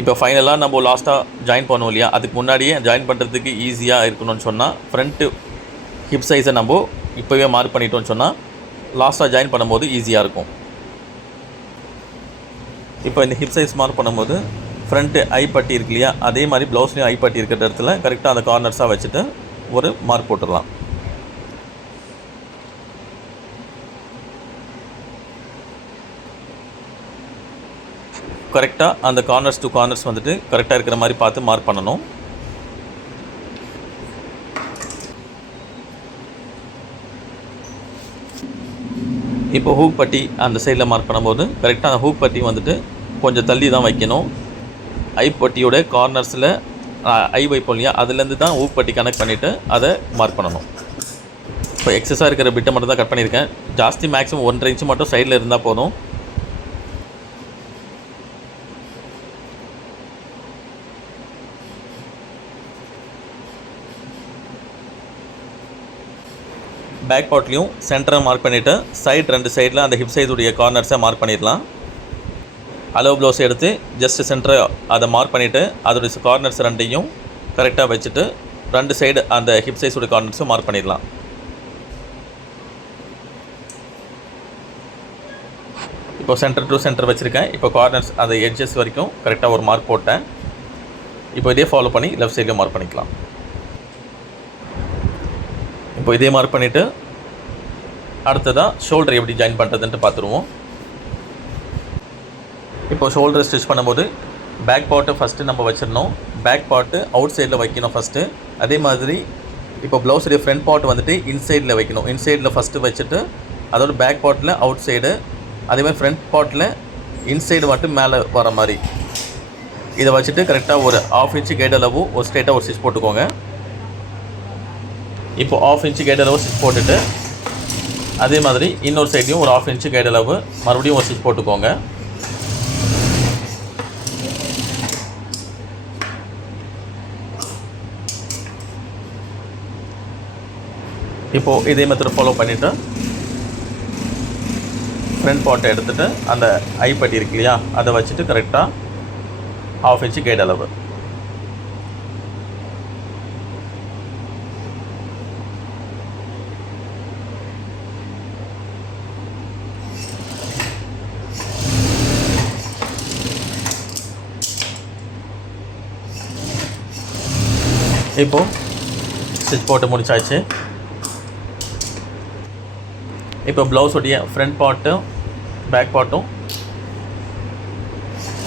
இப்போ ஃபைனலாக நம்ம லாஸ்ட்டாக ஜாயின் பண்ணுவோம் இல்லையா, அதுக்கு முன்னாடியே ஜாயின் பண்ணுறதுக்கு ஈஸியாக இருக்கணும்னு சொன்னால் ஃப்ரண்ட்டு ஹிப் சைஸை நம்ம இப்போவே மார்க் பண்ணிட்டோம்னு சொன்னால் லாஸ்ட்டாக ஜாயின் பண்ணும்போது ஈஸியாக இருக்கும். இப்போ இந்த ஹிப் சைஸ் மார்க் பண்ணும்போது ஃப்ரண்ட்டு ஐ பட்டி இருக்கு இல்லையா, அதே மாதிரி ப்ளவுஸ்லேயும் ஐ பட்டி இருக்கிற இடத்துல கரெக்டாக அந்த கார்னர்ஸாக வச்சுட்டு ஒரு மார்க் போட்டுடலாம். கரெக்டாக அந்த கார்னர்ஸ் டு கார்னர்ஸ் வந்துட்டு கரெக்டாக இருக்கிற மாதிரி பார்த்து மார்க் பண்ணணும். இப்போ ஹூக் பட்டி அந்த சைடில் மார்க் பண்ணும்போது கரெக்டாக அந்த ஹூக் பட்டி வந்துட்டு கொஞ்சம் தள்ளி தான் வைக்கணும். ஐப்பட்டியோட கார்னர்ஸில் ஐ வைப்போம் இல்லையா, அதுலேருந்து தான் ஹூக் பட்டி கனெக்ட் பண்ணிவிட்டு அதை மார்க் பண்ணணும். இப்போ எக்ஸஸாக இருக்கிற பிட்டை மட்டும் தான் கட் பண்ணியிருக்கேன். ஜாஸ்தி மேக்ஸிமம் 1.5 இன்ச்சு மட்டும் சைடில் இருந்தால் போதும். பேக் பார்ட்லேயும் சென்டரை மார்க் பண்ணிவிட்டு சைடு 2 சைடில் அந்த ஹிப் சைஸுடைய கார்னர்ஸை மார்க் பண்ணிடலாம். அளவு ப்ளவுஸ் எடுத்து ஜஸ்ட் சென்டரை அதை மார்க் பண்ணிவிட்டு அதோடைய கார்னர்ஸ் 2ஐயும் கரெக்டாக வச்சுட்டு 2 சைடு அந்த ஹிப் சைஸோடைய கார்னர்ஸும் மார்க் பண்ணிடலாம். இப்போ சென்டர் டு சென்டர் வச்சுருக்கேன். இப்போ கார்னர்ஸ் அந்த எட்ஜஸ் வரைக்கும் கரெக்டாக ஒரு மார்க் போட்டேன். இப்போ இதே ஃபாலோ பண்ணி லெஃப்ட் சைட்லேயும் மார்க் பண்ணிக்கலாம். இப்போ இதே மார்க் பண்ணிவிட்டு அடுத்ததாக ஷோல்டர் எப்படி ஜாயின் பண்ணுறதுன்ட்டு பார்த்துருவோம். இப்போ ஷோல்டர் ஸ்டிச் பண்ணும்போது பேக் பார்ட்டு ஃபஸ்ட்டு நம்ம வச்சிடணும். பேக் பார்ட்டு அவுட் சைடில் வைக்கணும் ஃபஸ்ட்டு. அதே மாதிரி இப்போ ப்ளவுஸுடைய ஃப்ரண்ட் பார்ட் வந்துட்டு இன்சைடில் வைக்கணும். இன்சைடில் ஃபஸ்ட்டு வச்சுட்டு அதோட பேக் பார்ட்டில் அவுட் சைடு, அதேமாதிரி ஃப்ரண்ட் பார்ட்டில் இன்சைடு மட்டும் மேலே வர மாதிரி இதை வச்சுட்டு கரெக்டாக ஒரு 1/2 இன்ச்சு கைடு அளவு ஒரு ஸ்ட்ரைட்டாக ஒரு ஸ்டிச் போட்டுக்கோங்க. இப்போ 1/2 இன்ச்சு கைடு அளவு ஸ்டிச் போட்டுட்டு அதே மாதிரி இன்னொரு சைட்லையும் ஒரு 1/2 இன்ச்சு கைடு அளவு மறுபடியும் ஒரு ஸ்டிச் போட்டுக்கோங்க. இப்போது இதே மெத்தட் ஃபாலோ பண்ணிவிட்டு ஃப்ரண்ட் பார்ட்டை எடுத்துகிட்டு அந்த ஐப்பட்டி இருக்கு இல்லையா, அதை வச்சுட்டு கரெக்டாக 1/2 இன்ச்சு கைடு அளவு. இப்போது ஸ்டிச் போட்டு முடிச்சாச்சு. இப்போ ப்ளவுஸுடைய ஃப்ரண்ட் பார்ட்டும் பேக் பார்ட்டும்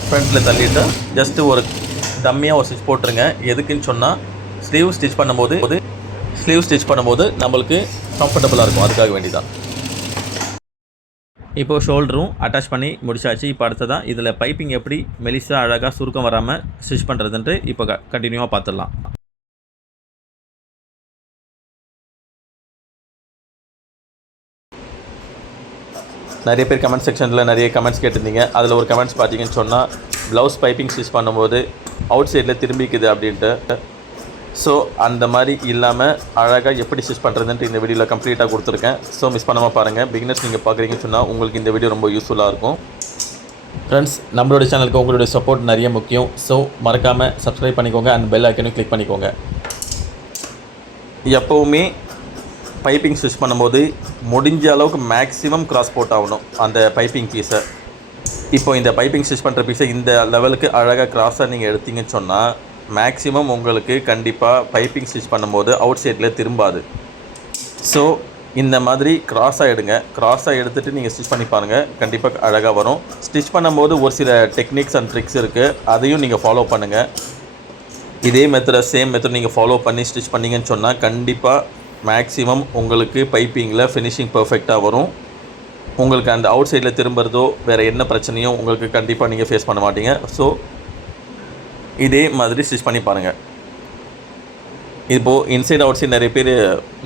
ஃப்ரண்ட்டில் தள்ளிட்டு ஜஸ்ட்டு ஒரு டம்மியாக ஒரு ஸ்டிச் போட்டுருங்க. எதுக்குன்னு சொன்னால் ஸ்லீவ் ஸ்டிச் பண்ணும்போது நம்மளுக்கு கம்ஃபர்டபுளாக இருக்கும், அதுக்காக வேண்டிதான். இப்போது ஷோல்டரும் அட்டாச் பண்ணி முடிச்சாச்சு. இப்போ அடுத்ததான் இதில் பைப்பிங் எப்படி மெலிசாக அழகாக சுருக்கம் வராமல் ஸ்டிச் பண்ணுறதுன்ட்டு இப்போ கண்டினியூவாக பார்த்துடலாம். நிறைய பேர் கமெண்ட் செக்ஷனில் நிறைய கமெண்ட்ஸ் கேட்டிருந்தீங்க. அதில் ஒரு கமெண்ட்ஸ் பார்த்தீங்கன்னு சொன்னால் ப்ளவுஸ் பைப்பிங் ஸ்டிச் பண்ணும்போது அவுட் சைடில் திரும்பிக்குது அப்படின்ட்டு. ஸோ அந்த மாதிரி இல்லாமல் அழகாக எப்படி ஸ்டிச் பண்ணுறதுன்ட்டு இந்த வீடியோவில் கம்ப்ளீட்டாக கொடுத்துருக்கேன். ஸோ மிஸ் பண்ணாமல் பாருங்கள். பிகினர்ஸ் நீங்கள் பார்க்குறீங்கன்னு சொன்னால் உங்களுக்கு இந்த வீடியோ ரொம்ப யூஸ்ஃபுல்லாக இருக்கும். ஃப்ரெண்ட்ஸ், நம்மளோட சேனலுக்கு உங்களுடைய சப்போர்ட் நிறைய முக்கியம். ஸோ மறக்காமல் சப்ஸ்கிரைப் பண்ணிக்கோங்க, அந்த பெல் ஐக்கனையும் கிளிக் பண்ணிக்கோங்க. எப்போவுமே பைப்பிங் ஸ்டிச் பண்ணும்போது முடிஞ்ச அளவுக்கு மேக்ஸிமம் கிராஸ் போட் ஆகணும் அந்த பைப்பிங் பீஸை. இப்போ இந்த பைப்பிங் ஸ்டிச் பண்ணுற பீஸை இந்த லெவலுக்கு அழகாக கிராஸாக நீங்கள் எடுத்தீங்கன்னு சொன்னால் மேக்ஸிமம் உங்களுக்கு கண்டிப்பாக பைப்பிங் ஸ்டிச் பண்ணும்போது அவுட் சைடில் திரும்பாது. ஸோ இந்த மாதிரி கிராஸாக எடுங்க. கிராஸாக எடுத்துகிட்டு நீங்கள் ஸ்டிச் பண்ணி பாருங்கள், கண்டிப்பாக அழகாக வரும். ஸ்டிச் பண்ணும்போது ஒரு சில டெக்னிக்ஸ் அண்ட் ட்ரிக்ஸ் இருக்குது, அதையும் நீங்கள் ஃபாலோ பண்ணுங்கள். இதே சேம் மெத்தட் நீங்கள் ஃபாலோ பண்ணி ஸ்டிச் பண்ணிங்கன்னு சொன்னால் கண்டிப்பாக மேக்ஸிமம் உங்களுக்கு பைப்பிங்கில் ஃபினிஷிங் பர்ஃபெக்டாக வரும். உங்களுக்கு அந்த அவுட் சைடில் திரும்புறதோ வேறு என்ன பிரச்சனையும் உங்களுக்கு கண்டிப்பாக நீங்கள் ஃபேஸ் பண்ண மாட்டீங்க. ஸோ இதே மாதிரி ஸ்டிச் பண்ணி பாருங்கள். இப்போது இன்சைட் அவுட் சைடு நிறைய பேர்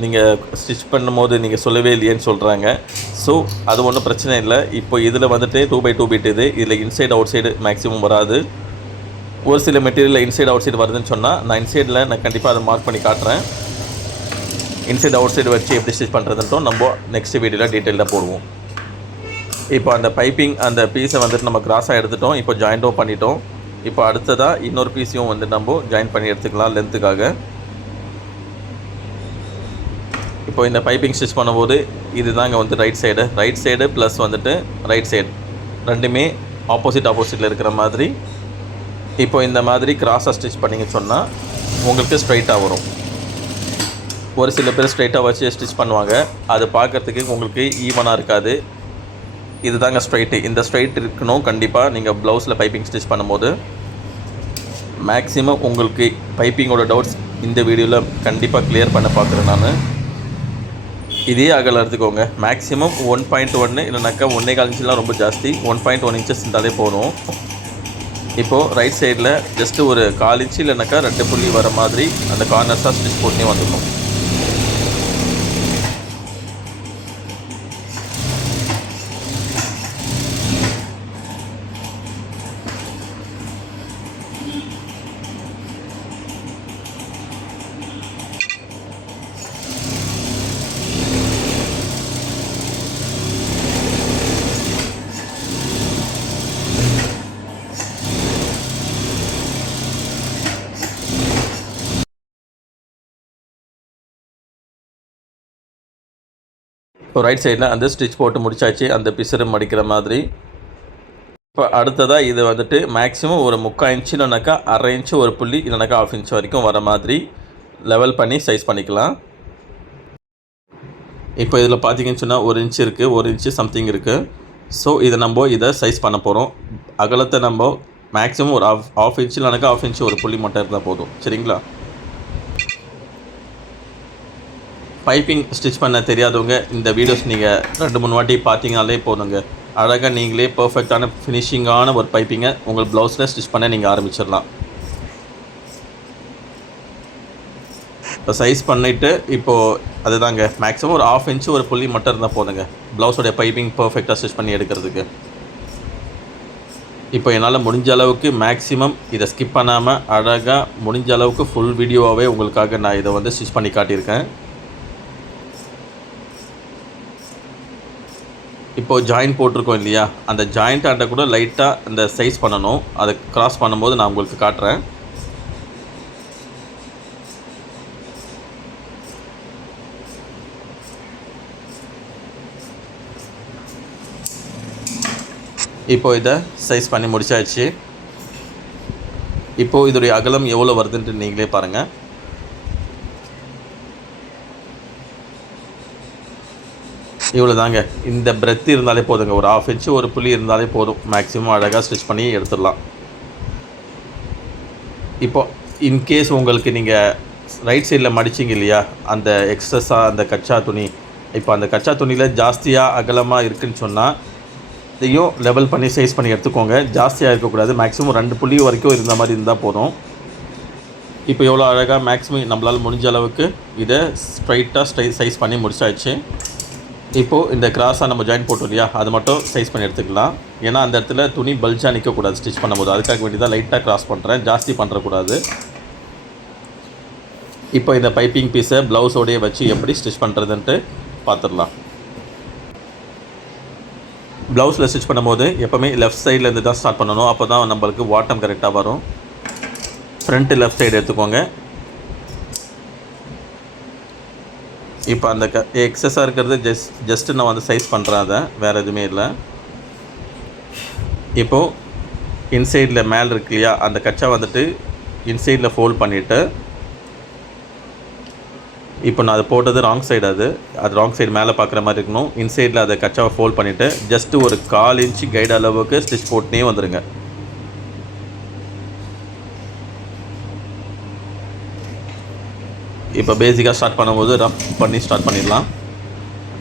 நீங்கள் ஸ்டிச் பண்ணும்போது நீங்கள் சொல்லவே இல்லையேன்னு சொல்கிறாங்க. ஸோ அது ஒன்றும் பிரச்சனை இல்லை. இப்போ இதில் வந்துட்டு 2x2 பிட் இதில் இன்சைட் அவுட் சைடு மேக்ஸிமம் வராது. ஒரு சில மெட்டீரியலில் இன்சைட் அவுட் சைடு வருதுன்னு சொன்னால் நான் இன்சைடில் கண்டிப்பாக அதை மார்க் பண்ணி காட்டுறேன். இன்சைட் அவுட் சைடு வச்சு எப்படி ஸ்டிச் பண்ணுறதுன்ட்டும் நம்ம நெக்ஸ்ட் வீடியோவில் டீட்டெயிலாக போடுவோம். இப்போ அந்த பைப்பிங் அந்த பீஸை வந்துட்டு நம்ம கிராஸாக எடுத்துட்டோம். இப்போ ஜாயிண்ட்டும் பண்ணிட்டோம். இப்போ அடுத்ததாக இன்னொரு பீஸையும் வந்து நம்ம ஜாயின் பண்ணி எடுத்துக்கலாம் லென்த்துக்காக. இப்போ இந்த பைப்பிங் ஸ்டிச் பண்ணும்போது இது தாங்க வந்து ரைட் சைடு ப்ளஸ் வந்துட்டு ரைட் சைடு ரெண்டுமே ஆப்போசிட்டில் இருக்கிற மாதிரி. இப்போ இந்த மாதிரி கிராஸாக ஸ்டிச் பண்ணிங்க சொன்னால் உங்களுக்கு ஸ்ட்ரைட்டாக வரும். ஒரு சில பேர் ஸ்ட்ரைட்டாக வச்சு ஸ்டிச் பண்ணுவாங்க, அது பார்க்குறதுக்கு உங்களுக்கு ஈவனாக இருக்காது. இது தாங்க ஸ்ட்ரைட்டு. இந்த ஸ்ட்ரைட் இருக்கணும் கண்டிப்பாக நீங்கள் ப்ளவுஸில் பைப்பிங் ஸ்டிச் பண்ணும்போது. மேக்ஸிமம் உங்களுக்கு பைப்பிங்கோட டவுட்ஸ் இந்த வீடியோவில் கண்டிப்பாக கிளியர் பண்ண பார்க்குறேன் நான். இதே அகலம் எடுத்துக்கோங்க. மேக்ஸிமம் 1.1 இல்லைனாக்கா 1.25 இன்ச்சுலாம் ரொம்ப ஜாஸ்தி. 1.1 இன்ச்சஸ் இருந்தாலே போதும். இப்போது ரைட் சைடில் ஜஸ்ட்டு ஒரு 1/4 இன்ச்சு இல்லைனாக்கா 2 புள்ளி வர மாதிரி அந்த கார்னர்ஸாக ஸ்டிச் போட்டே வந்துடும். இப்போ ரைட் சைடில் அந்த ஸ்டிச் போட்டு முடிச்சாச்சு, அந்த பிசுறு மடிக்கிற மாதிரி. இப்போ அடுத்ததாக இது வந்துட்டு மேக்ஸிமம் ஒரு 3/4 இன்ச்சு இல்லைனாக்கா 1/2 இன்ச்சு ஒரு புள்ளி இல்லைனாக்கா 1/2 இன்ச் வரைக்கும் வர மாதிரி லெவல் பண்ணி சைஸ் பண்ணிக்கலாம். இப்போ இதில் பார்த்தீங்கன்னு சொன்னால் 1 இன்ச்சு இருக்குது, 1 இன்ச்சு சம்திங் இருக்குது. ஸோ இதை சைஸ் பண்ண போகிறோம். அகலத்தை நம்ம மேக்ஸிமம் ஒரு 1/2 இன்ச்சு இல்லைனாக்கா 1/2 இன்ச்சு ஒரு புள்ளி மட்டும் இருந்தால் போதும். சரிங்களா? பைப்பிங் ஸ்டிச் பண்ண தெரியாதவங்க இந்த வீடியோஸ் நீங்கள் 2-3 வாட்டி பார்த்தீங்கனாலே போதுங்க. அழகாக நீங்களே பர்ஃபெக்டான ஃபினிஷிங்கான ஒரு பைப்பிங்கை உங்கள் ப்ளவுஸில் ஸ்டிச் பண்ண நீங்கள் ஆரம்பிச்சிடலாம். இப்போ சைஸ் பண்ணிவிட்டு இப்போது அதுதாங்க மேக்ஸிமம் ஒரு 1/2 இன்ச்சு ஒரு புள்ளி மட்டும் இருந்தால் போதுங்க ப்ளவுஸோடைய பைப்பிங் பர்ஃபெக்டாக ஸ்டிச் பண்ணி எடுக்கிறதுக்கு. இப்போ என்னால் முடிஞ்ச அளவுக்கு மேக்ஸிமம் இதை ஸ்கிப் பண்ணாமல் அழகாக முடிஞ்ச அளவுக்கு ஃபுல் வீடியோவாகவே உங்களுக்காக நான் இதை வந்து ஸ்டிச் பண்ணி காட்டியிருக்கேன். இப்போது ஜாயிண்ட் போட்டிருக்கோம் இல்லையா, அந்த ஜாயிண்ட் ஆண்ட கூட லைட்டாக இந்த சைஸ் பண்ணணும். அதை கிராஸ் பண்ணும்போது நான் உங்களுக்கு காட்டுறேன். இப்போது இதை சைஸ் பண்ணி முடிச்சாச்சு. இப்போது இதோடைய அகலம் எவ்வளோ வருதுன்ட்டு நீங்களே பாருங்கள். இவ்வளோ தாங்க. இந்த பிரெத் இருந்தாலே போதுங்க. ஒரு 1/2 இன்ச்சு ஒரு புள்ளி இருந்தாலே போதும். மேக்ஸிமம் அழகாக ஸ்டிச் பண்ணி எடுத்துடலாம். இப்போது இன்கேஸ் உங்களுக்கு நீங்கள் ரைட் சைடில் மடிச்சிங்க இல்லையா, அந்த எக்ஸஸாக அந்த கச்சா துணி, இப்போ அந்த கச்சா துணியில் ஜாஸ்தியாக அகலமாக இருக்குதுன்னு சொன்னால் இதையும் லெவல் பண்ணி சைஸ் பண்ணி எடுத்துக்கோங்க. ஜாஸ்தியாக இருக்கக்கூடாது. மேக்ஸிமம் 2 புள்ளி வரைக்கும் இருந்த மாதிரி இருந்தால் போதும். இப்போ எவ்வளோ அழகாக மேக்ஸிமம் நம்மளால் முடிஞ்ச அளவுக்கு இதை ஸ்ட்ரைட்டாக சைஸ் பண்ணி முடிச்சாச்சு. இப்போது இந்த கிராஸாக நம்ம ஜாயின் போட்டோம் இல்லையா, அது மட்டும் சைஸ் பண்ணி எடுத்துக்கலாம். ஏன்னா அந்த இடத்துல துணி பல்ஜாக நிற்கக்கூடாது ஸ்டிச் பண்ணும்போது. அதுக்காக வேண்டி தான் லைட்டாக கிராஸ் பண்ணுறேன், ஜாஸ்தி பண்ணுறக்கூடாது. இப்போ இந்த பைப்பிங் பீஸை ப்ளவுஸோடையே வச்சு எப்படி ஸ்டிச் பண்ணுறதுன்ட்டு பார்த்துடலாம். ப்ளவுஸில் ஸ்டிச் பண்ணும்போது எப்போவுமே லெஃப்ட் சைட்லேருந்து தான் ஸ்டார்ட் பண்ணணும். அப்போ தான் நம்மளுக்கு வாட்டம் கரெக்டாக வரும். ஃப்ரண்ட்டு லெஃப்ட் சைடு எடுத்துக்கோங்க. இப்போ அந்த எக்ஸஸாக இருக்கிறது ஜஸ்ட்டு நான் வந்து சைஸ் பண்ணுறேன். அதை வேறு எதுவுமே இல்லை. இப்போது இன்சைடில் மேலே இருக்கு இல்லையா, அந்த கச்சா வந்துட்டு இன்சைடில் ஃபோல்ட் பண்ணிவிட்டு, இப்போ நான் அதை போட்டது ராங் சைடு. அது ராங் சைடு மேலே பார்க்குற மாதிரி இருக்கணும். இன்சைடில் அதை கச்சாவை ஃபோல்ட் பண்ணிவிட்டு ஜஸ்ட்டு ஒரு 1/4 இன்ச்சு கைடு அளவுக்கு ஸ்டிச் போட்டுனே வந்துடுங்க. இப்போ பேசிக்காக ஸ்டார்ட் பண்ணும்போது ரஃப் பண்ணி ஸ்டார்ட் பண்ணிடலாம்.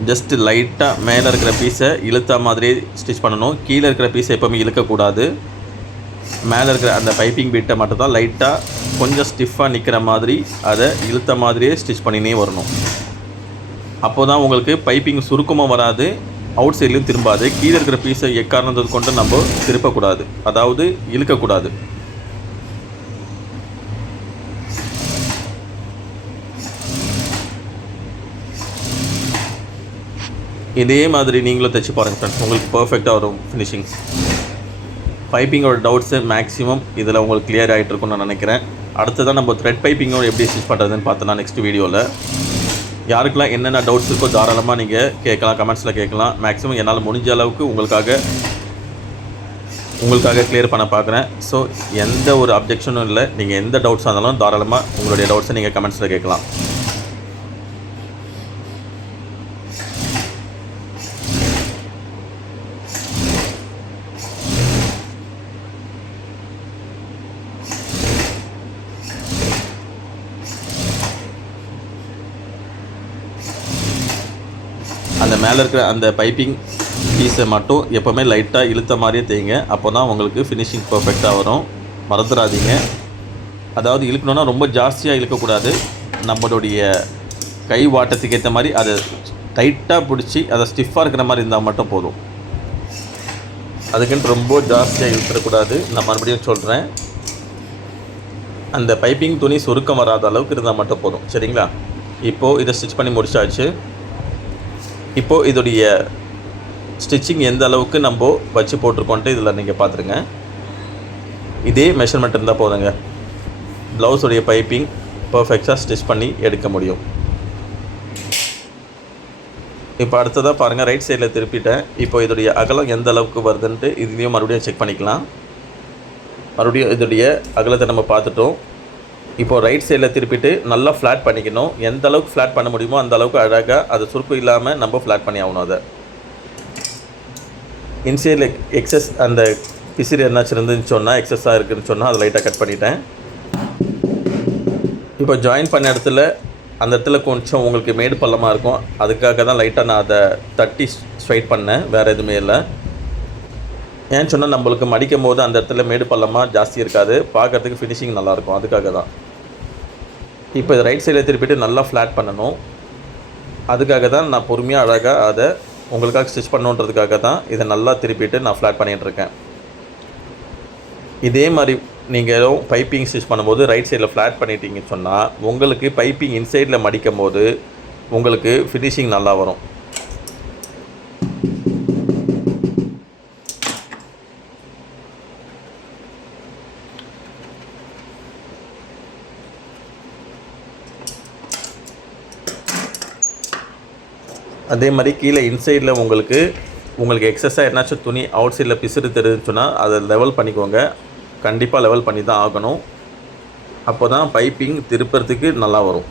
ஜஸ்ட்டு லைட்டாக மேலே இருக்கிற பீஸை இழுத்த மாதிரியே ஸ்டிச் பண்ணணும். கீழே இருக்கிற பீஸை எப்போவுமே இழுக்கக்கூடாது. மேலே இருக்கிற அந்த பைப்பிங் பீட்டை மட்டும் தான் லைட்டாக கொஞ்சம் ஸ்டிஃபாக நிற்கிற மாதிரி அதை இழுத்த மாதிரியே ஸ்டிச் பண்ணினே வரணும். அப்போ தான் உங்களுக்கு பைப்பிங் சுருக்கமாக வராது, அவுட் சைட்லேயும் திரும்பாது. கீழே இருக்கிற பீஸை எக்காரணத்தை கொண்டு நம்ம திருப்பக்கூடாது, அதாவது இழுக்கக்கூடாது. இதே மாதிரி நீங்களும் தைச்சி பாருங்கள் ஃப்ரெண்ட்ஸ், உங்களுக்கு பர்ஃபெக்டாக வரும் ஃபினிஷிங். பைப்பிங்கோட டவுட்ஸு மேக்ஸிமம் இதில் உங்களுக்கு கிளியர் ஆகிட்டு இருக்குன்னு நான் நினைக்கிறேன். அடுத்ததான் நம்ம த்ரெட் பைப்பிங்கோட எப்படி ஸ்டிச் பண்ணுறதுன்னு பார்த்தோன்னா நெக்ஸ்ட் வீடியோவில். யாருக்கெல்லாம் என்னென்ன டவுட்ஸ் இருக்கோ தாராளமாக நீங்கள் கேட்கலாம், கமெண்ட்ஸில் கேட்கலாம். மேக்ஸிமம் என்னால் முடிஞ்ச அளவுக்கு உங்களுக்காக கிளியர் பண்ண பார்க்குறேன். ஸோ எந்த ஒரு அப்ஜெக்ஷனும் இல்லை. நீங்கள் எந்த டவுட்ஸாக இருந்தாலும் தாராளமாக உங்களுடைய டவுட்ஸை நீங்கள் கமெண்ட்ஸில் கேட்கலாம். அந்த மேலே இருக்கிற அந்த பைப்பிங் பீஸை மட்டும் எப்போவுமே லைட்டாக இழுத்த மாதிரியே தேய்ங்க. அப்போ தான் உங்களுக்கு ஃபினிஷிங் பர்ஃபெக்டாக வரும். மறந்துடாதீங்க. அதாவது இழுக்கணுன்னா ரொம்ப ஜாஸ்தியாக இழுக்கக்கூடாது. நம்மளுடைய கை வாட்டத்துக்கு ஏற்ற மாதிரி அதை டைட்டாக பிடிச்சி அதை ஸ்டிஃபாக இருக்கிற மாதிரி இருந்தால் மட்டும் போதும். அதுக்குன்ட்டு ரொம்ப ஜாஸ்தியாக இழுத்துடக்கூடாது. நான் மறுபடியும் சொல்கிறேன், அந்த பைப்பிங் துணி சுருக்கம் வராத அளவுக்கு இருந்தால் மட்டும் போதும். சரிங்களா? இப்போது இதை ஸ்டிச் பண்ணி முடிச்சாச்சு. இப்போது இதோடைய ஸ்டிச்சிங் எந்த அளவுக்கு நம்ம வச்சு போட்டிருக்கோன்ட்டு இதில் நீங்கள் பார்த்துருங்க. இதே மெஷர்மெண்ட் இருந்தால் போதுங்க, ப்ளவுஸுடைய பைப்பிங் பர்ஃபெக்டாக ஸ்டிச் பண்ணி எடுக்க முடியும். இப்போ அடுத்ததாக பாருங்கள், ரைட் சைடில் திருப்பிட்டேன். இப்போ இதோடைய அகலம் எந்த அளவுக்கு வருதுன்ட்டு இதுலேயும் மறுபடியும் செக் பண்ணிக்கலாம். மறுபடியும் இதோடைய அகலத்தை நம்ம பார்த்துட்டோம். இப்போது ரைட் சைடில் திருப்பிட்டு நல்லா ஃப்ளாட் பண்ணிக்கணும். எந்த அளவுக்கு ஃப்ளாட் பண்ண முடியுமோ அந்த அளவுக்கு அழகாக அது சுருப்பு இல்லாமல் நம்ம ஃப்ளாட் பண்ணி ஆகணும். அதை இன்சைடில் எக்ஸஸ் அந்த பிசிறு என்னாச்சு இருந்துன்னு சொன்னால், எக்ஸஸாக இருக்குதுன்னு சொன்னால் அதை லைட்டாக கட் பண்ணிட்டேன். இப்போ ஜாயின் பண்ண இடத்துல அந்த இடத்துல கொஞ்சம் உங்களுக்கு மேடு பள்ளமாக இருக்கும். அதுக்காக தான் லைட்டாக நான் அதை தட்டி ஸ்ட்ரைட் பண்ணேன், வேறு எதுவுமே இல்லை. ஏன்னு சொன்னால் நம்மளுக்கு மடிக்கும் போது அந்த இடத்துல மேடு பள்ளமாக ஜாஸ்தி இருக்காது, பார்க்குறதுக்கு ஃபினிஷிங் நல்லாயிருக்கும். அதுக்காக தான். இப்போ இதை ரைட் சைடில் திருப்பிட்டு நல்லா ஃப்ளாட் பண்ணணும். அதுக்காக தான் நான் பொறுமையாக அழகாக அதை உங்களுக்காக ஸ்டிச் பண்ணுன்றதுக்காக தான் இதை நல்லா திருப்பிட்டு நான் ஃப்ளாட் பண்ணிகிட்ருக்கேன். இதே மாதிரி நீங்கள் பைப்பிங் ஸ்டிச் பண்ணும்போது ரைட் சைடில் ஃப்ளாட் பண்ணிட்டீங்கன்னு சொன்னால் உங்களுக்கு பைப்பிங் இன்சைடில் மடிக்கும் போது உங்களுக்கு ஃபினிஷிங் நல்லா வரும். அதே மாதிரி கீழே இன்சைடில் உங்களுக்கு எக்ஸஸாக என்னாச்சும் துணி அவுட் சைடில் பிசுறு தெரியுதுன்னு சொன்னால் அதை லெவல் பண்ணிக்கோங்க. கண்டிப்பாக லெவல் பண்ணி தான் ஆகணும். அப்போ தான் பைப்பிங் திருப்புறதுக்கு நல்லா வரும்.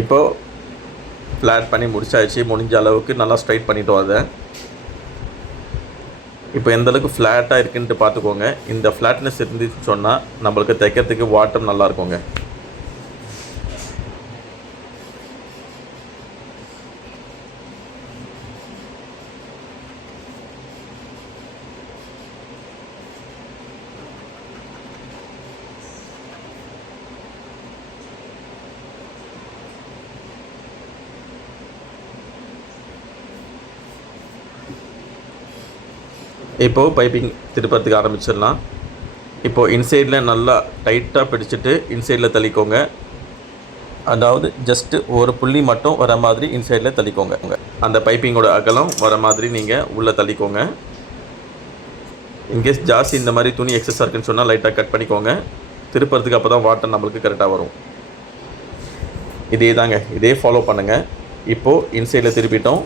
இப்போது ஃப்ளாட் பண்ணி முடிச்சாச்சு. முடிஞ்ச அளவுக்கு நல்லா ஸ்ட்ரைட் பண்ணிவிட்டோம். அதை இப்போ எந்த அளவுக்கு ஃப்ளாட்டாக இருக்குன்ட்டு பார்த்துக்கோங்க. இந்த ஃப்ளாட்னஸ் இருந்துச்சுன்னு சொன்னால் நம்மளுக்கு தைக்கிறதுக்கு வாட்டம் நல்லா இருக்குங்க. இப்போது பைப்பிங் திருப்பறதுக்கு ஆரம்பிச்சிடலாம். இப்போது இன்சைடில் நல்லா டைட்டாக பிடிச்சிட்டு இன்சைடில் தள்ளிக்கோங்க. அதாவது ஜஸ்ட்டு ஒரு புள்ளி மட்டும் வர மாதிரி இன்சைடில் தள்ளிக்கோங்க. அந்த பைப்பிங்கோட அகலம் வர மாதிரி நீங்கள் உள்ளே தள்ளிக்கோங்க. இன்கேஸ் ஜாஸ்தி இந்த மாதிரி துணி எக்ஸஸாக இருக்குன்னு சொன்னால் லைட்டாக கட் பண்ணிக்கோங்க. திருப்பறதுக்கு அப்போ தான் வாட்டர் நம்மளுக்கு கரெக்டாக வரும். இதே ஃபாலோ பண்ணுங்கள். இப்போது இன்சைடில் திருப்பிட்டோம்.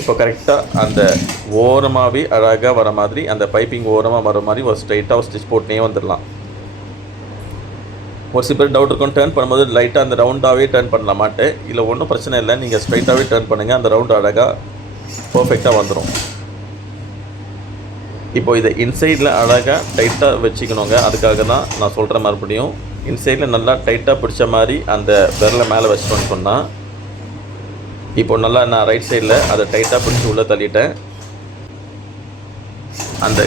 இப்போ கரெக்டாக அந்த ஓரமாகவே அழகாக வர மாதிரி அந்த பைப்பிங் ஓரமாக வர மாதிரி ஒரு ஸ்ட்ரைட்டாக ஸ்டிச் போட்டுனே வந்துடலாம். ஒரு சில பேர் டவுட் இருக்கும், டேர்ன் பண்ணும்போது லைட்டாக அந்த ரவுண்டாகவே டேர்ன் பண்ணலாமாட்டு. இல்லை ஒன்றும் பிரச்சனை இல்லை, நீங்கள் ஸ்ட்ரைட்டாகவே டேர்ன் பண்ணுங்கள். அந்த ரவுண்டு அழகாக பர்ஃபெக்டாக வந்துடும். இப்போது இதை இன்சைடில் அழகாக டைட்டாக வச்சுக்கணுங்க. அதுக்காக தான் நான் சொல்கிற மறுபடியும் இன்சைடில் நல்லா டைட்டாக பிடிச்ச மாதிரி அந்த விரலை மேலே வச்சிட்டோன்னு சொன்னால், இப்போ நல்லா நான் ரைட் சைடில் அதை டைட்டாக பிடிச்சி உள்ளே தள்ளிட்டேன். அந்த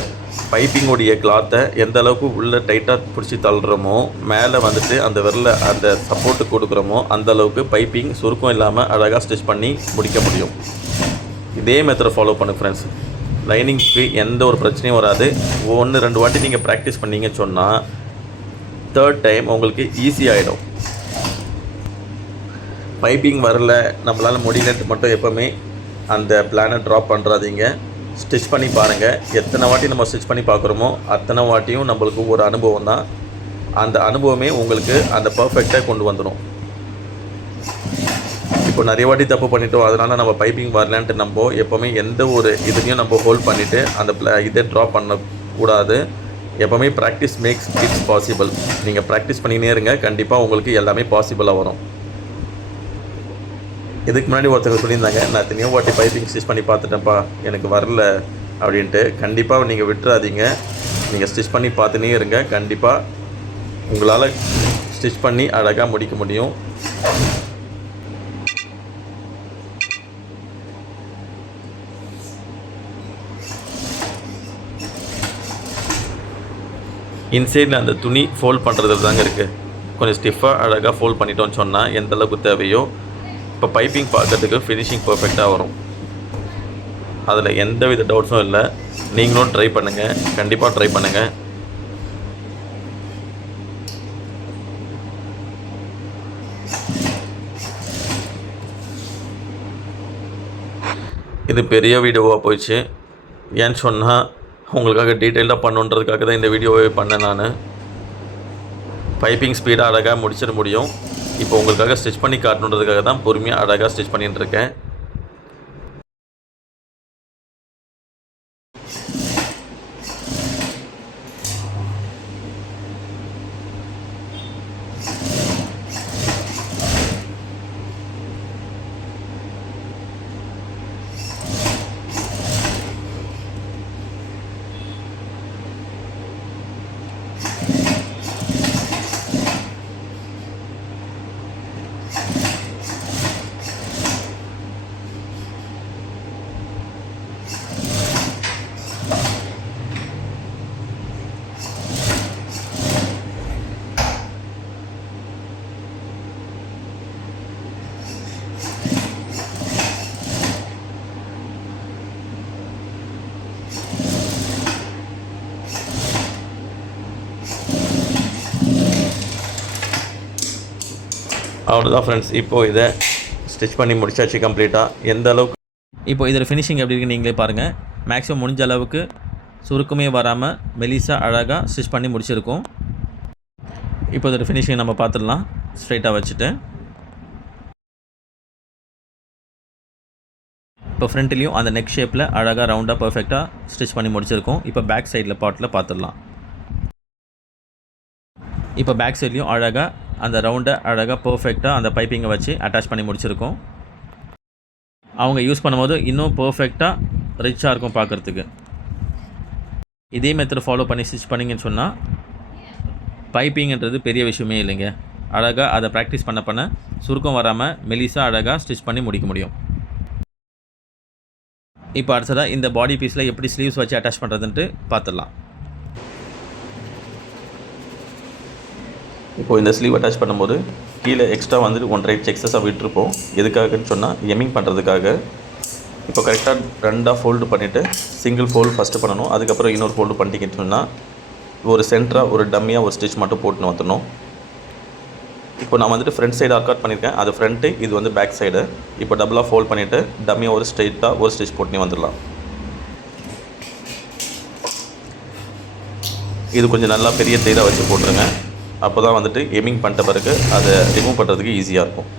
பைப்பிங்கோடைய கிளாத்தை எந்த அளவுக்கு உள்ளே டைட்டாக பிடிச்சி தள்ளுறோமோ, மேலே வந்துட்டு அந்த விரலை அந்த சப்போர்ட்டு கொடுக்குறோமோ அந்த அளவுக்கு பைப்பிங் சுருக்கம் இல்லாமல் அழகாக ஸ்டிச் பண்ணி முடிக்க முடியும். இதே மெத்தடை ஃபாலோ பண்ணு ஃப்ரெண்ட்ஸ். லைனிங்க்கு எந்த ஒரு பிரச்சனையும் வராது. 1-2 வாட்டி நீங்கள் ப்ராக்டிஸ் பண்ணிங்கன்னு சொன்னால் 3rd டைம் உங்களுக்கு ஈஸி ஆகிடும். பைப்பிங் வரல, நம்மளால் முடியலன்ட்டு மட்டும் எப்போவுமே அந்த பிளானை ட்ராப் பண்ணுறாதீங்க. ஸ்டிச் பண்ணி பாருங்கள். எத்தனை வாட்டி நம்ம ஸ்டிச் பண்ணி பார்க்குறோமோ அத்தனை வாட்டியும் நம்மளுக்கு ஒரு அனுபவம் தான். அந்த அனுபவமே உங்களுக்கு அந்த பர்ஃபெக்டாக கொண்டு வந்துடும். இப்போ நிறைய வாட்டி தப்பு பண்ணிட்டோம், அதனால் நம்ம பைப்பிங் வரலான்ட்டு நம்ம எப்போவுமே எந்த ஒரு இதுலேயும் நம்ம ஹோல்ட் பண்ணிவிட்டு அந்த இதை ட்ராப் பண்ணக்கூடாது. எப்போவுமே ப்ராக்டிஸ் மேக்ஸ் இட்ஸ் பாசிபிள். நீங்கள் ப்ராக்டிஸ் பண்ணினே இருங்க, கண்டிப்பாக உங்களுக்கு எல்லாமே பாசிபிளாக வரும். இதுக்கு முன்னாடி ஒருத்தர் சொல்லியிருந்தாங்க, நான் எத்தனையோ வாட்டி பைப்பிங் ஸ்டிச் பண்ணி பார்த்துட்டேன்ப்பா, எனக்கு வரல அப்படின்ட்டு. கண்டிப்பாக நீங்கள் விட்டுறாதீங்க. நீங்கள் ஸ்டிச் பண்ணி பார்த்துனே இருங்க. கண்டிப்பாக உங்களால் ஸ்டிச் பண்ணி அழகாக முடிக்க முடியும். இன்சைடில் அந்த துணி ஃபோல்ட் பண்ணுறது தாங்க இருக்குது. கொஞ்சம் ஸ்டிஃபாக அழகாக ஃபோல்ட் பண்ணிட்டோன்னு சொன்னால் எந்த அளவுக்கு தேவையோ இப்போ பைப்பிங் பார்க்கறதுக்கு ஃபினிஷிங் பர்ஃபெக்டாக வரும். அதில் எந்த வித டவுட்ஸும் இல்லை. நீங்களும் ட்ரை பண்ணுங்கள், கண்டிப்பாக ட்ரை பண்ணுங்கள். இது பெரிய வீடியோவாக போயிடுச்சு. ஏன்னு சொன்னால் உங்களுக்காக டீட்டெயிலாக பண்ணுன்றதுக்காக தான் இந்த வீடியோவே பண்ணேன். நான் பைப்பிங் ஸ்பீடாக அழகாக முடிச்சிட முடியும். இப்போ உங்களுக்காக ஸ்டிச் பண்ணி காட்டணுன்றதுக்காக தான் பொறுமையாக அழகாக ஸ்டிச் பண்ணிட்டு இருக்கேன். அவ்வளோதான் ஃப்ரெண்ட்ஸ். இப்போது இதை ஸ்டிச் பண்ணி முடிச்சாச்சு கம்ப்ளீட்டாக. எந்த அளவுக்கு இப்போ இதில் ஃபினிஷிங் எப்படி இருக்குன்னு நீங்களே பாருங்கள். மேக்ஸிமம் முடிஞ்ச அளவுக்கு சுருக்கமே வராமல் மெலிசாக அழகாக ஸ்டிச் பண்ணி முடிச்சிருக்கோம். இப்போ இதில் ஃபினிஷிங் நம்ம பார்த்துடலாம். ஸ்ட்ரைட்டாக வச்சுட்டு இப்போ ஃப்ரண்ட்லேயும் அந்த நெக் ஷேப்பில் அழகாக ரவுண்டாக பர்ஃபெக்டாக ஸ்டிச் பண்ணி முடிச்சிருக்கோம். இப்போ பேக் சைடில் பார்ட்டில் பார்த்துடலாம். இப்போ பேக் சைட்லேயும் அழகாக அந்த ரவுண்டை அழகாக பர்ஃபெக்டாக அந்த பைப்பிங்கை வச்சு அட்டாச் பண்ணி முடிச்சிருக்கோம். அவங்க யூஸ் பண்ணும்போது இன்னும் பர்ஃபெக்டாக ரிச்சாக இருக்கும் பார்க்குறதுக்கு. இதே மெத்தட் ஃபாலோ பண்ணி ஸ்டிச் பண்ணிங்கன்னு சொன்னால் பைப்பிங்கிறது பெரிய விஷயமே இல்லைங்க. அழகாக அதை ப்ராக்டிஸ் பண்ண சுருக்கம் வராமல் மெலிசாக அழகாக ஸ்டிச் பண்ணி முடிக்க முடியும். இப்போ அடுத்ததாக இந்த பாடி பீஸில் எப்படி ஸ்லீவ்ஸ் வச்சு அட்டாச் பண்ணுறதுன்ட்டு பார்த்துடலாம். இப்போது இந்த ஸ்லீவ் அட்டாச் பண்ணும்போது கீழே எக்ஸ்ட்ரா வந்துட்டு 1/2 inch எக்ஸஸாக விட்டுருப்போம். எதுக்காகன்னு சொன்னால் எம்மிங் பண்ணுறதுக்காக. இப்போ கரெக்டாக 2ஆக ஃபோல்டு பண்ணிவிட்டு சிங்கிள் ஃபோல்டு ஃபஸ்ட்டு பண்ணணும். அதுக்கப்புறம் இன்னொரு ஃபோல்டு பண்ணிக்கிட்டு சொன்னால் ஒரு சென்டராக ஒரு டம்மியாக ஒரு ஸ்டிச் மட்டும் போட்டுன்னு வந்துடணும். இப்போ நான் வந்துட்டு ஃப்ரண்ட் சைடு ஆர்காட் பண்ணியிருக்கேன். அது ஃப்ரண்ட்டு, இது வந்து பேக் சைடு. இப்போ டபுளாக ஃபோல்ட் பண்ணிவிட்டு டம்மியாக ஒரு ஸ்ட்ரெயிட்டாக ஒரு ஸ்டிச் போட்டுனே வந்துடலாம். இது கொஞ்சம் நல்லா பெரிய தைராக வச்சு போட்டுருங்க. அப்போ தான் வந்துட்டு எம்மிங் பண்ணிட்ட பிறகு அதை ரிமூவ் பண்ணுறதுக்கு ஈஸியாக இருக்கும்.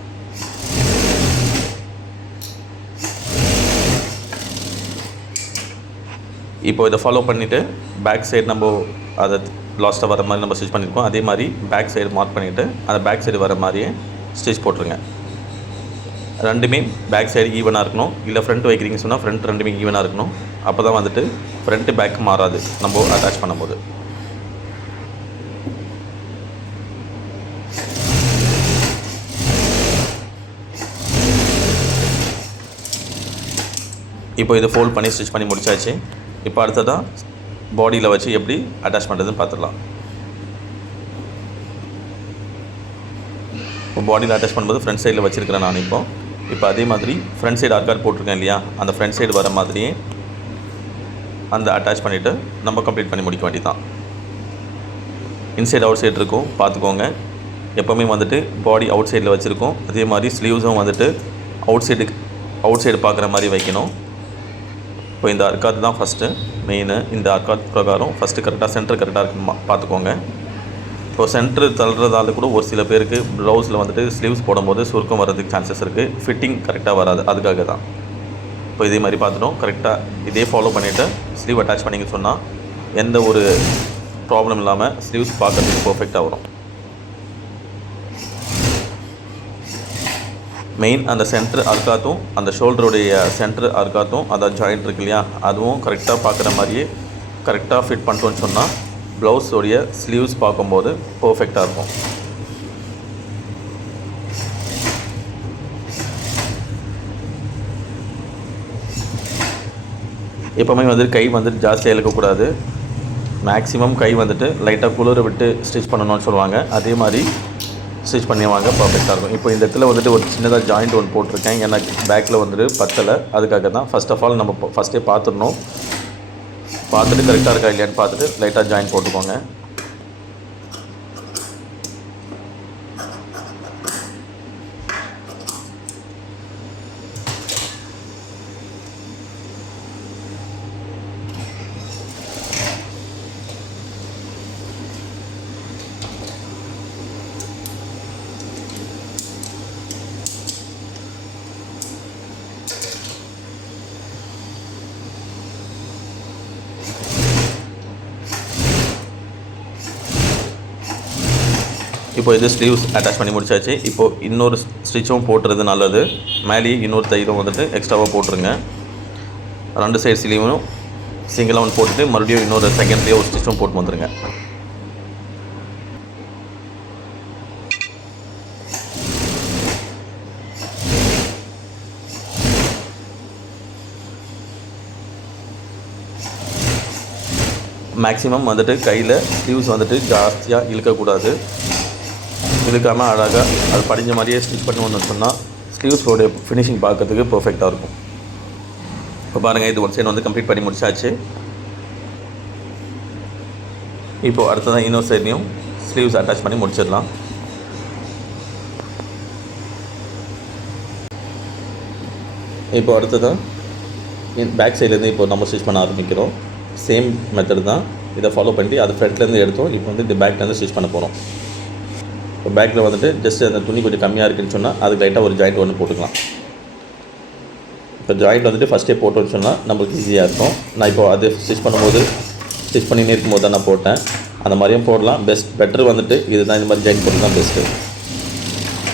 இப்போ இதை ஃபாலோ பண்ணிவிட்டு பேக் சைடு நம்ம அதை லாஸ்ட்டாக வர மாதிரி நம்ம ஸ்டிச் பண்ணியிருக்கோம். அதே மாதிரி பேக் சைடு மார்க் பண்ணிவிட்டு அந்த பேக் சைடு வர மாதிரியே ஸ்டிச் போட்டுருங்க. ரெண்டுமே பேக் சைடு ஈவனாக இருக்கணும். இல்லை ஃப்ரண்ட் வைக்கிறீங்கன்னு சொன்னால் ஃப்ரண்ட் ரெண்டுமே ஈவனாக இருக்கணும். அப்போ தான் வந்துட்டு ஃப்ரண்ட்டு பேக் மாறாது நம்ம அட்டாச் பண்ணும்போது. இப்போ இதை ஃபோல்ட் பண்ணி ஸ்டிச் பண்ணி முடிச்சாச்சு. இப்போ அடுத்ததான் பாடியில் வச்சு எப்படி அட்டாச் பண்ணுறதுன்னு பார்த்துடலாம். இப்போ பாடியில் அட்டாச் பண்ணும்போது ஃப்ரண்ட் சைடில் வச்சுருக்கிறேன் நான். இப்போ அதே மாதிரி ஃப்ரண்ட் சைடு ஆர்காட் போட்டிருக்கேன் இல்லையா, அந்த ஃப்ரண்ட் சைடு வர மாதிரியே அந்த அட்டாச் பண்ணிவிட்டு நம்ம கம்ப்ளீட் பண்ணி முடிக்க வேண்டியது தான். இன்சைடு அவுட் சைடு இருக்கும் பார்த்துக்கோங்க. எப்போவுமே வந்துட்டு பாடி அவுட் சைடில் வச்சுருக்கோம். அதே மாதிரி ஸ்லீவ்ஸும் வந்துட்டு அவுட் சைடு பார்க்குற மாதிரி வைக்கணும். இப்போ இந்த அர்க்காத் தான் ஃபஸ்ட்டு மெயின். இந்த அர்க்காத் பிரகாரம் ஃபஸ்ட்டு கரெக்டாக சென்டர் கரெக்டாக இருக்குன்னு பார்த்துக்கோங்க. இப்போ சென்டர் தள்ளுறதால கூட ஒரு சில பேருக்கு ப்ளவுஸில் வந்துட்டு ஸ்லீவ்ஸ் போடும்போது சுருக்கம் வர்றதுக்கு சான்சஸ் இருக்குது. ஃபிட்டிங் கரெக்டாக வராது, அதுக்காக தான். இப்போ இதே மாதிரி பார்த்துட்டோம். கரெக்டாக இதே ஃபாலோ பண்ணிவிட்டு ஸ்லீவ் அட்டாச் பண்ணிங்க சொன்னால் எந்த ஒரு ப்ராப்ளம் இல்லாமல் ஸ்லீவ்ஸ் பார்க்குறதுக்கு பர்ஃபெக்டாக வரும். மெயின் அந்த சென்டர் அர்க்காத்தும் அந்த ஷோல்டருடைய சென்டர் அர்க்காத்தும் அதாவது ஜாயிண்ட் இருக்கு இல்லையா, அதுவும் கரெக்டாக பார்க்குற மாதிரியே கரெக்டாக ஃபிட் பண்ணிட்டோன்னு சொன்னால் ப்ளவுஸோடைய ஸ்லீவ்ஸ் பார்க்கும்போது பர்ஃபெக்டாக இருக்கும். எப்போவுமே வந்துட்டு கை வந்துட்டு ஜாஸ்தியாக இழுக்கக்கூடாது. மேக்ஸிமம் கை வந்துட்டு லைட்டாக குளிர விட்டு ஸ்டிச் பண்ணணும்னு சொல்லுவாங்க. அதே மாதிரி ஸ்டிச் பண்ணிடுவாங்க, பர்ஃபெக்டாக இருக்கும். இப்போ இந்த இடத்துல வந்துட்டு ஒரு சின்னதாக ஜாயிண்ட் ஒன்று போட்டிருக்கேன். எனக்கு பேக்கில் வந்துட்டு பத்தலை, அதுக்காக தான். ஃபர்ஸ்ட் ஆஃப் ஆல் நம்ம ஃபஸ்ட்டே பார்த்துட்டு கரெக்டாக இருக்கா இல்லையான்னு பார்த்துட்டு லைட்டாக ஜாயின் போட்டுக்கோங்க. இப்போ இது ஸ்லீவ்ஸ் அட்டாச் பண்ணி முடிச்சாச்சு. இப்போது இன்னொரு ஸ்டிச்சும் போட்டுறது நல்லது. மேலேயே இன்னொரு தைரும் வந்துட்டு எக்ஸ்ட்ராவாக போட்டுருங்க. 2 சைடு ஸ்லீவும் சிங்கிளாக ஒன்று போட்டுட்டு மறுபடியும் இன்னொரு செகண்ட்லேயே ஒரு ஸ்டிச்சும் போட்டு வந்துடுங்க. மேக்ஸிமம் வந்துட்டு கையில் ஸ்லீவ்ஸ் வந்துட்டு ஜாஸ்தியாக இழுக்கக்கூடாது. இழுக்காமல் அழகாக அது படிஞ்ச மாதிரியே ஸ்டிச் பண்ணி ஒன்று சொன்னால் ஸ்லீவ்ஸோடைய ஃபினிஷிங் பார்க்கறதுக்கு பர்ஃபெக்டாக இருக்கும். இப்போ பாருங்கள், இது ஒரு சைடு வந்து கம்ப்ளீட் பண்ணி முடிச்சாச்சு. இப்போது அடுத்ததான் இன்னொரு சைட்லையும் ஸ்லீவ்ஸ் அட்டாச் பண்ணி முடிச்சிடலாம். இப்போ அடுத்ததான் பேக் சைட்லேருந்து இப்போ நம்ம ஸ்டிச் பண்ண ஆரம்பிக்கிறோம். சேம் மெத்தட் தான். இதை ஃபாலோ பண்ணிட்டு அது ஃப்ரண்ட்லேருந்து எடுத்தோம். இப்போ வந்து இந்த பேக்லேருந்து ஸ்டிச் பண்ண போகிறோம். இப்போ பேக்கில் வந்துட்டு ஜஸ்ட் அந்த துணி கொஞ்சம் கம்மியாக இருக்குன்னு சொன்னால் அதுக்கு லைட்டாக ஒரு ஜாயிண்ட் ஒன்று போட்டுக்கலாம். இப்போ ஜாயிண்ட் வந்துட்டு ஃபஸ்ட்டே போட்டோன்னு சொன்னால் நம்மளுக்கு ஈஸியாக இருக்கும். நான் இப்போ அது ஸ்டிச் பண்ணினே இருக்கும்போது தான் நான் போட்டேன். அந்த மாதிரியும் போடலாம். பெட்டர் வந்துட்டு இதுதான், இந்த மாதிரி ஜாயின் போட்டு தான் best.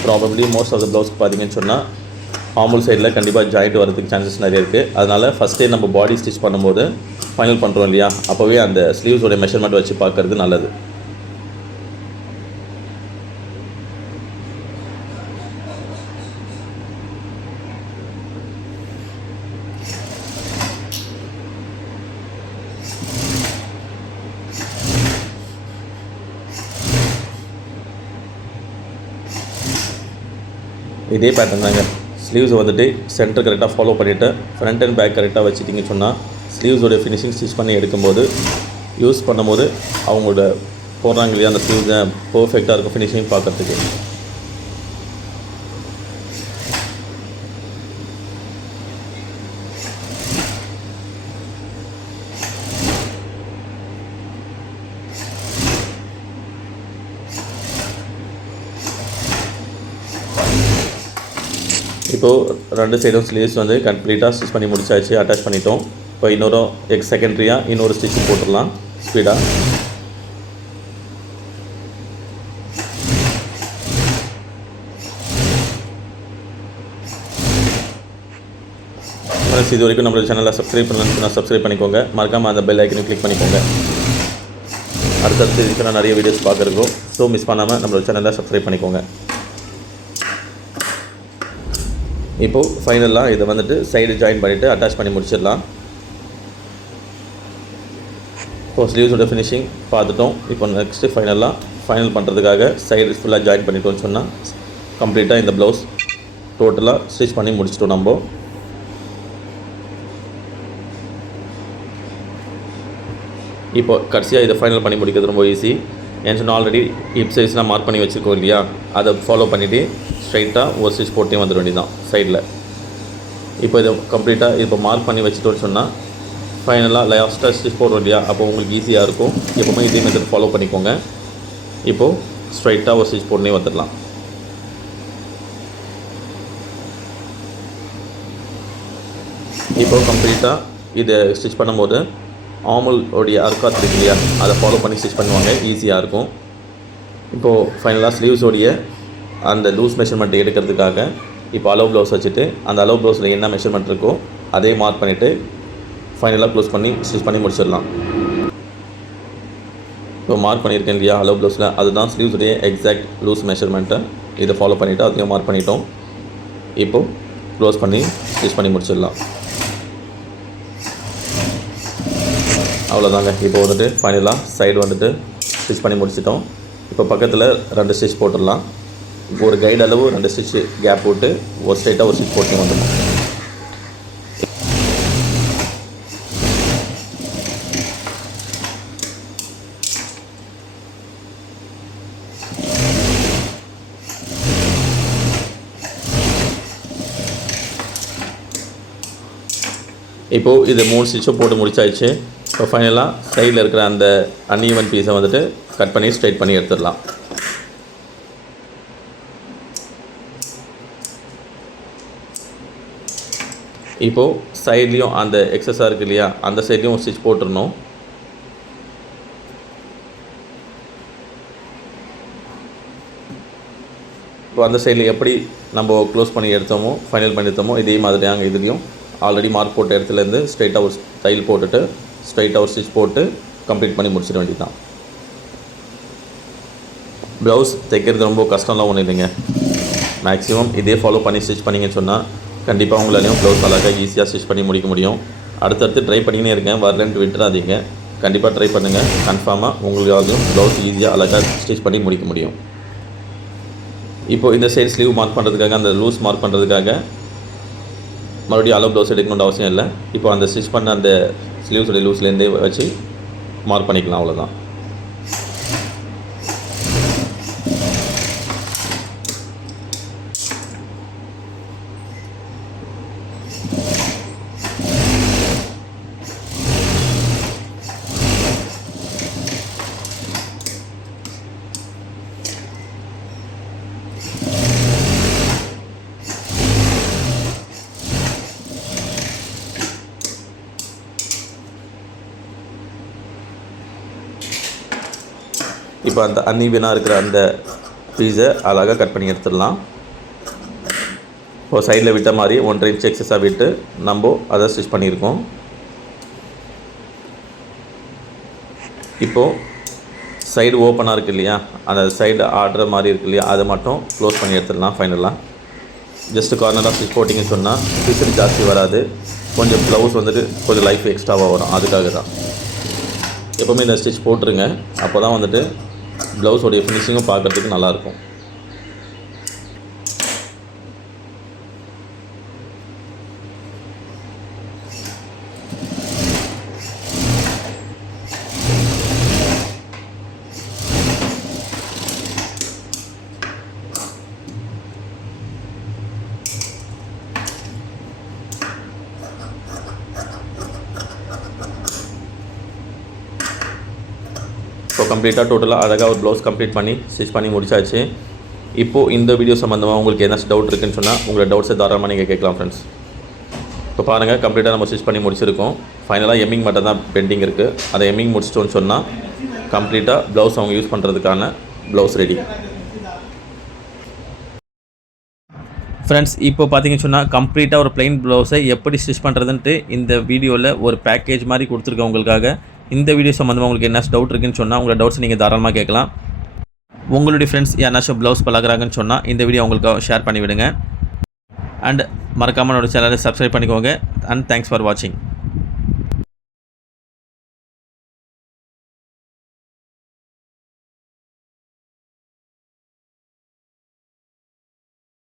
Probably most of the ப்ளவுஸ்க்கு பார்த்தீங்கன்னு சொன்னால் ஆர்மல் சைடில் கண்டிப்பாக ஜாயிண்ட் வரதுக்கு சான்சஸ் நிறைய இருக்குது. அதனால் ஃபஸ்ட்டே நம்ம பாடி ஸ்டிச் பண்ணும்போது ஃபைனல் பண்ணுறோம் இல்லையா, அப்போவே அந்த ஸ்லீவ்ஸோடைய மெஷர்மெண்ட் வச்சு பார்க்குறது நல்லது. இதே பேட்டர்ன் தாங்க. ஸ்லீவ்ஸ் வந்துட்டு சென்டர் கரெக்டாக ஃபாலோ பண்ணிவிட்டு ஃப்ரண்ட் அண்ட் பேக் கரெக்டாக வச்சுட்டிங்கன்னு சொன்னால் ஸ்லீவ்ஸோடைய ஃபினிஷிங் ஸ்டிச் பண்ணி எடுக்கும்போது யூஸ் பண்ணும்போது அவங்களோட போடுறாங்க இல்லையா அந்த ஸ்லீவ்ஸை பர்ஃபெக்டாக இருக்கும் ஃபினிஷிங் பார்க்குறதுக்கு. இப்போது 2 சைடும் ஸ்லீவ்ஸ் வந்து கம்ப்ளீட்டாக ஸ்டிச் பண்ணி முடிச்சாச்சு, அட்டாச் பண்ணிட்டோம். இப்போ இன்னொரு செகண்ட்ரியாக இன்னொரு ஸ்டிச் போட்டுடலாம் ஸ்பீடாக. இது வரைக்கும் நம்மளோட சேனலை சப்ஸ்கிரைப் பண்ணலான்னு சப்ஸ்கிரைப் பண்ணிக்கோங்க. மறக்காமல் அந்த பெல் ஐக்கனையும் கிளிக் பண்ணிக்கோங்க. அடுத்தடுத்து இதுக்கு நிறைய வீடியோஸ் பார்க்குறோம். ஸோ மிஸ் பண்ணாமல் நம்மளோட சேனலை சப்ஸ்கிரைப் பண்ணிக்கோங்க. இப்போது ஃபைனலாக இதை வந்துட்டு சைடு ஜாயின் பண்ணிவிட்டு அட்டாச் பண்ணி முடிச்சிடலாம். இப்போது ஸ்லீவ்ஸோட ஃபினிஷிங் பார்த்துட்டோம். இப்போ நெக்ஸ்ட்டு ஃபைனல் பண்ணுறதுக்காக சைடு ஃபுல்லாக ஜாயின் பண்ணிட்டோம்னு சொன்னால் கம்ப்ளீட்டாக இந்த ப்ளவுஸ் டோட்டலாக ஸ்டிச் பண்ணி முடிச்சிட்டோம் நம்ம. இப்போ கடைசியாக இதை ஃபைனல் பண்ணி முடிக்கிறது ரொம்ப ஈஸி. ஏன்னு சொன்னால் ஆல்ரெடி ஹிப் சைஸ்லாம் மார்க் பண்ணி வச்சுருக்கோம் இல்லையா, அதை ஃபாலோ பண்ணிவிட்டு ஸ்ட்ரைட்டாக ஒரு ஸ்டிச் போட்டே வந்துட வேண்டியதான் சைடில். இப்போ இதை கம்ப்ளீட்டாக இப்போ மார்க் பண்ணி வச்சுட்டோன்னு சொன்னால் ஃபைனலாக லாஸ்ட்டாக ஸ்டிச் போடுறோம் இல்லையா, அப்போ உங்களுக்கு ஈஸியாக இருக்கும். எப்போவுமே இதே மெத்தட் ஃபாலோ பண்ணிக்கோங்க. இப்போது ஸ்ட்ரைட்டாக ஒரு ஸ்டிச் போட்டே வந்துடலாம். இப்போது கம்ப்ளீட்டாக இதை ஸ்டிச் பண்ணும்போது ஆர்மலோடைய அர்க்காத் இருக்கு இல்லையா, அதை ஃபாலோ பண்ணி ஸ்டிச் பண்ணுவாங்க, ஈஸியாக இருக்கும். இப்போது ஃபைனலாக ஸ்லீவ்ஸோடைய அந்த லூஸ் மெஷர்மெண்ட் எடுக்கிறதுக்காக இப்போ அலோ ப்ளவுஸ் வச்சுட்டு அந்த அலோ ப்ளவுஸில் என்ன மெஷர்மெண்ட் இருக்கோ அதே மார்க் பண்ணிவிட்டு ஃபைனலாக க்ளோஸ் பண்ணி ஸ்டிச் பண்ணி முடிச்சிடலாம். இப்போ மார்க் பண்ணியிருக்கேன் இல்லையா அலோ ப்ளவுஸில், அதுதான் ஸ்லீவ்ஸுடைய எக்ஸாக்ட் லூஸ் மெஷர்மெண்ட்டை. இதை ஃபாலோ பண்ணிவிட்டு அதையும் மார்க் பண்ணிட்டோம். இப்போது க்ளோஸ் பண்ணி ஸ்டிச் பண்ணி முடிச்சிடலாம். அவ்வளோதாங்க. இப்போ வந்துட்டு ஃபைனலாக சைடு வந்துட்டு ஸ்டிச் பண்ணி முடிச்சிட்டோம். இப்போ பக்கத்தில் 2 ஸ்டிச் போட்டுடலாம். ஒரு கைடு அளவு 2 ஸ்டிச்சு கேப் போட்டு ஒரு ஸ்ட்ரைட்டாக ஒரு ஸ்டிச் போட்டு வந்துடணும். இப்போது இது 3 ஸ்டிச்சும் போட்டு முடிச்சாச்சு. இப்போ ஃபைனலாக சைடில் இருக்கிற அந்த அன்ஈவன் பீஸை வந்துட்டு கட் பண்ணி ஸ்ட்ரைட் பண்ணி எடுத்துடலாம். இப்போது சைட்லேயும் அந்த எக்ஸஸாக இருக்குது இல்லையா, அந்த சைட்லேயும் ஸ்டிச் போட்டுடணும். இப்போ அந்த சைடில் எப்படி நம்ம க்ளோஸ் பண்ணி எடுத்தோமோ ஃபைனல் பண்ணி எடுத்தோமோ இதே மாதிரி அங்கே இதுலேயும் ஆல்ரெடி மார்க் போட்ட இடத்துலேருந்து ஸ்ட்ரைட்டாக ஒரு தையல் போட்டுட்டு ஸ்ட்ரைட்டாக ஒரு ஸ்டிச் போட்டு கம்ப்ளீட் பண்ணி முடிச்சிட வேண்டியது தான். ப்ளவுஸ் தைக்கிறது ரொம்ப கஷ்டம்லாம் ஒன்றும் இல்லைங்க. மேக்ஸிமம் இதே ஃபாலோ பண்ணி ஸ்டிச் பண்ணிங்கன்னு சொன்னால் கண்டிப்பாக உங்களாலையும் ப்ளவுஸ் அழகாக ஈஸியாக ஸ்டிச் பண்ணி முடிக்க முடியும். அடுத்தடுத்து ட்ரை பண்ணினே இருக்கேன், வரலன்ட்டு விட்டுறாதீங்க. கண்டிப்பாக ட்ரை பண்ணுங்கள். கன்ஃபார்மாக உங்களாலையும் ப்ளவுஸ் ஈஸியாக அழகாக ஸ்டிச் பண்ணி முடிக்க முடியும். இப்போது இந்த சைடு ஸ்லீவ் மார்க் பண்ணுறதுக்காக அந்த லூஸ் மார்க் பண்ணுறதுக்காக மறுபடியும் அளவு ப்ளவுஸ் எடுக்கணுன்ற அவசியம் இல்லை. இப்போ அந்த ஸ்டிச் பண்ண அந்த ஸ்லீவ்ஸோடைய லூஸ்லேருந்தே வச்சு மார்க் பண்ணிக்கலாம், அவ்வளோதான். இப்போ அந்த அன்ஈவனாக இருக்கிற அந்த பீஸை அழகாக கட் பண்ணி எடுத்துடலாம். இப்போ சைடில் விட்ட மாதிரி 1.5 இன்ச் எக்ஸஸாக விட்டு நம்ம அதை ஸ்டிச் பண்ணியிருக்கோம். இப்போது சைடு ஓப்பனாக இருக்குது இல்லையா, அந்த சைடு ஆடுற மாதிரி இருக்குது இல்லையா, அதை மட்டும் க்ளோஸ் பண்ணி எடுத்துடலாம். ஃபைனலாக ஜஸ்ட்டு கார்னராக ஸ்டிச் போட்டிங்கன்னு சொன்னால் பிசிறு ஜாஸ்தி வராது, கொஞ்சம் ப்ளவுஸ் வந்துட்டு கொஞ்சம் லைஃப் எக்ஸ்ட்ராவாக வரும். அதுக்காக தான் எப்போவுமே இந்த ஸ்டிச் போட்டுருங்க. அப்போ தான் வந்துட்டு ப்ளவுஸோடைய ஃபினிஷிங்கும் பார்க்குறதுக்கு நல்லாயிருக்கும். ஸோ கம்ப்ளீட்டாக டோட்டலாக அழகாக ஒரு ப்ளவுஸ் கம்ப்ளீட் பண்ணி ஸ்டிச் பண்ணி முடிச்சாச்சு. இப்போது இந்த வீடியோ சம்மந்தமாக உங்களுக்கு ஏதாச்சும் டவுட் இருக்குன்னு சொன்னால் உங்களோட டவுட்ஸை தாராளமாக நீங்கள் கேட்கலாம் ஃப்ரெண்ட்ஸ். இப்போ பாருங்கள், கம்ப்ளீட்டாக நம்ம ஸ்டிச் பண்ணி முடிச்சிருக்கோம். ஃபைனலாக எம்மிங் மட்டும் தான் பெண்டிங் இருக்குது. அதை எம்மிங் முடிச்சிட்டோன்னு சொன்னால் கம்ப்ளீட்டாக ப்ளவுஸ் அவங்க யூஸ் பண்ணுறதுக்கான ப்ளவுஸ் ரெடி. ஃப்ரெண்ட்ஸ், இப்போ பார்த்தீங்கன்னு சொன்னால் கம்ப்ளீட்டாக ஒரு ப்ளைன் ப்ளவுஸை எப்படி ஸ்டிச் பண்ணுறதுன்ட்டு இந்த வீடியோவில் ஒரு பேக்கேஜ் மாதிரி கொடுத்துருக்கேன் உங்களுக்காக. இந்த வீடியோ சம்மந்தமாக உங்களுக்கு என்ன டவுட் இருக்குன்னு சொன்னால் உங்களோட டவுட்ஸ் நீங்கள் தாராளமாக கேட்கலாம். உங்களுடைய ஃப்ரெண்ட்ஸ் யாராச்சும் ப்ளவுஸ் பழகுறாங்கன்னு சொன்னால் இந்த வீடியோ உங்களுக்கு ஷேர் பண்ணிவிடுங்க. அண்ட் மறக்காமல் என்னோட சேனலை சப்ஸ்கிரைப் பண்ணிக்கோங்க. அண்ட் தேங்க்ஸ் ஃபார் வாட்சிங்.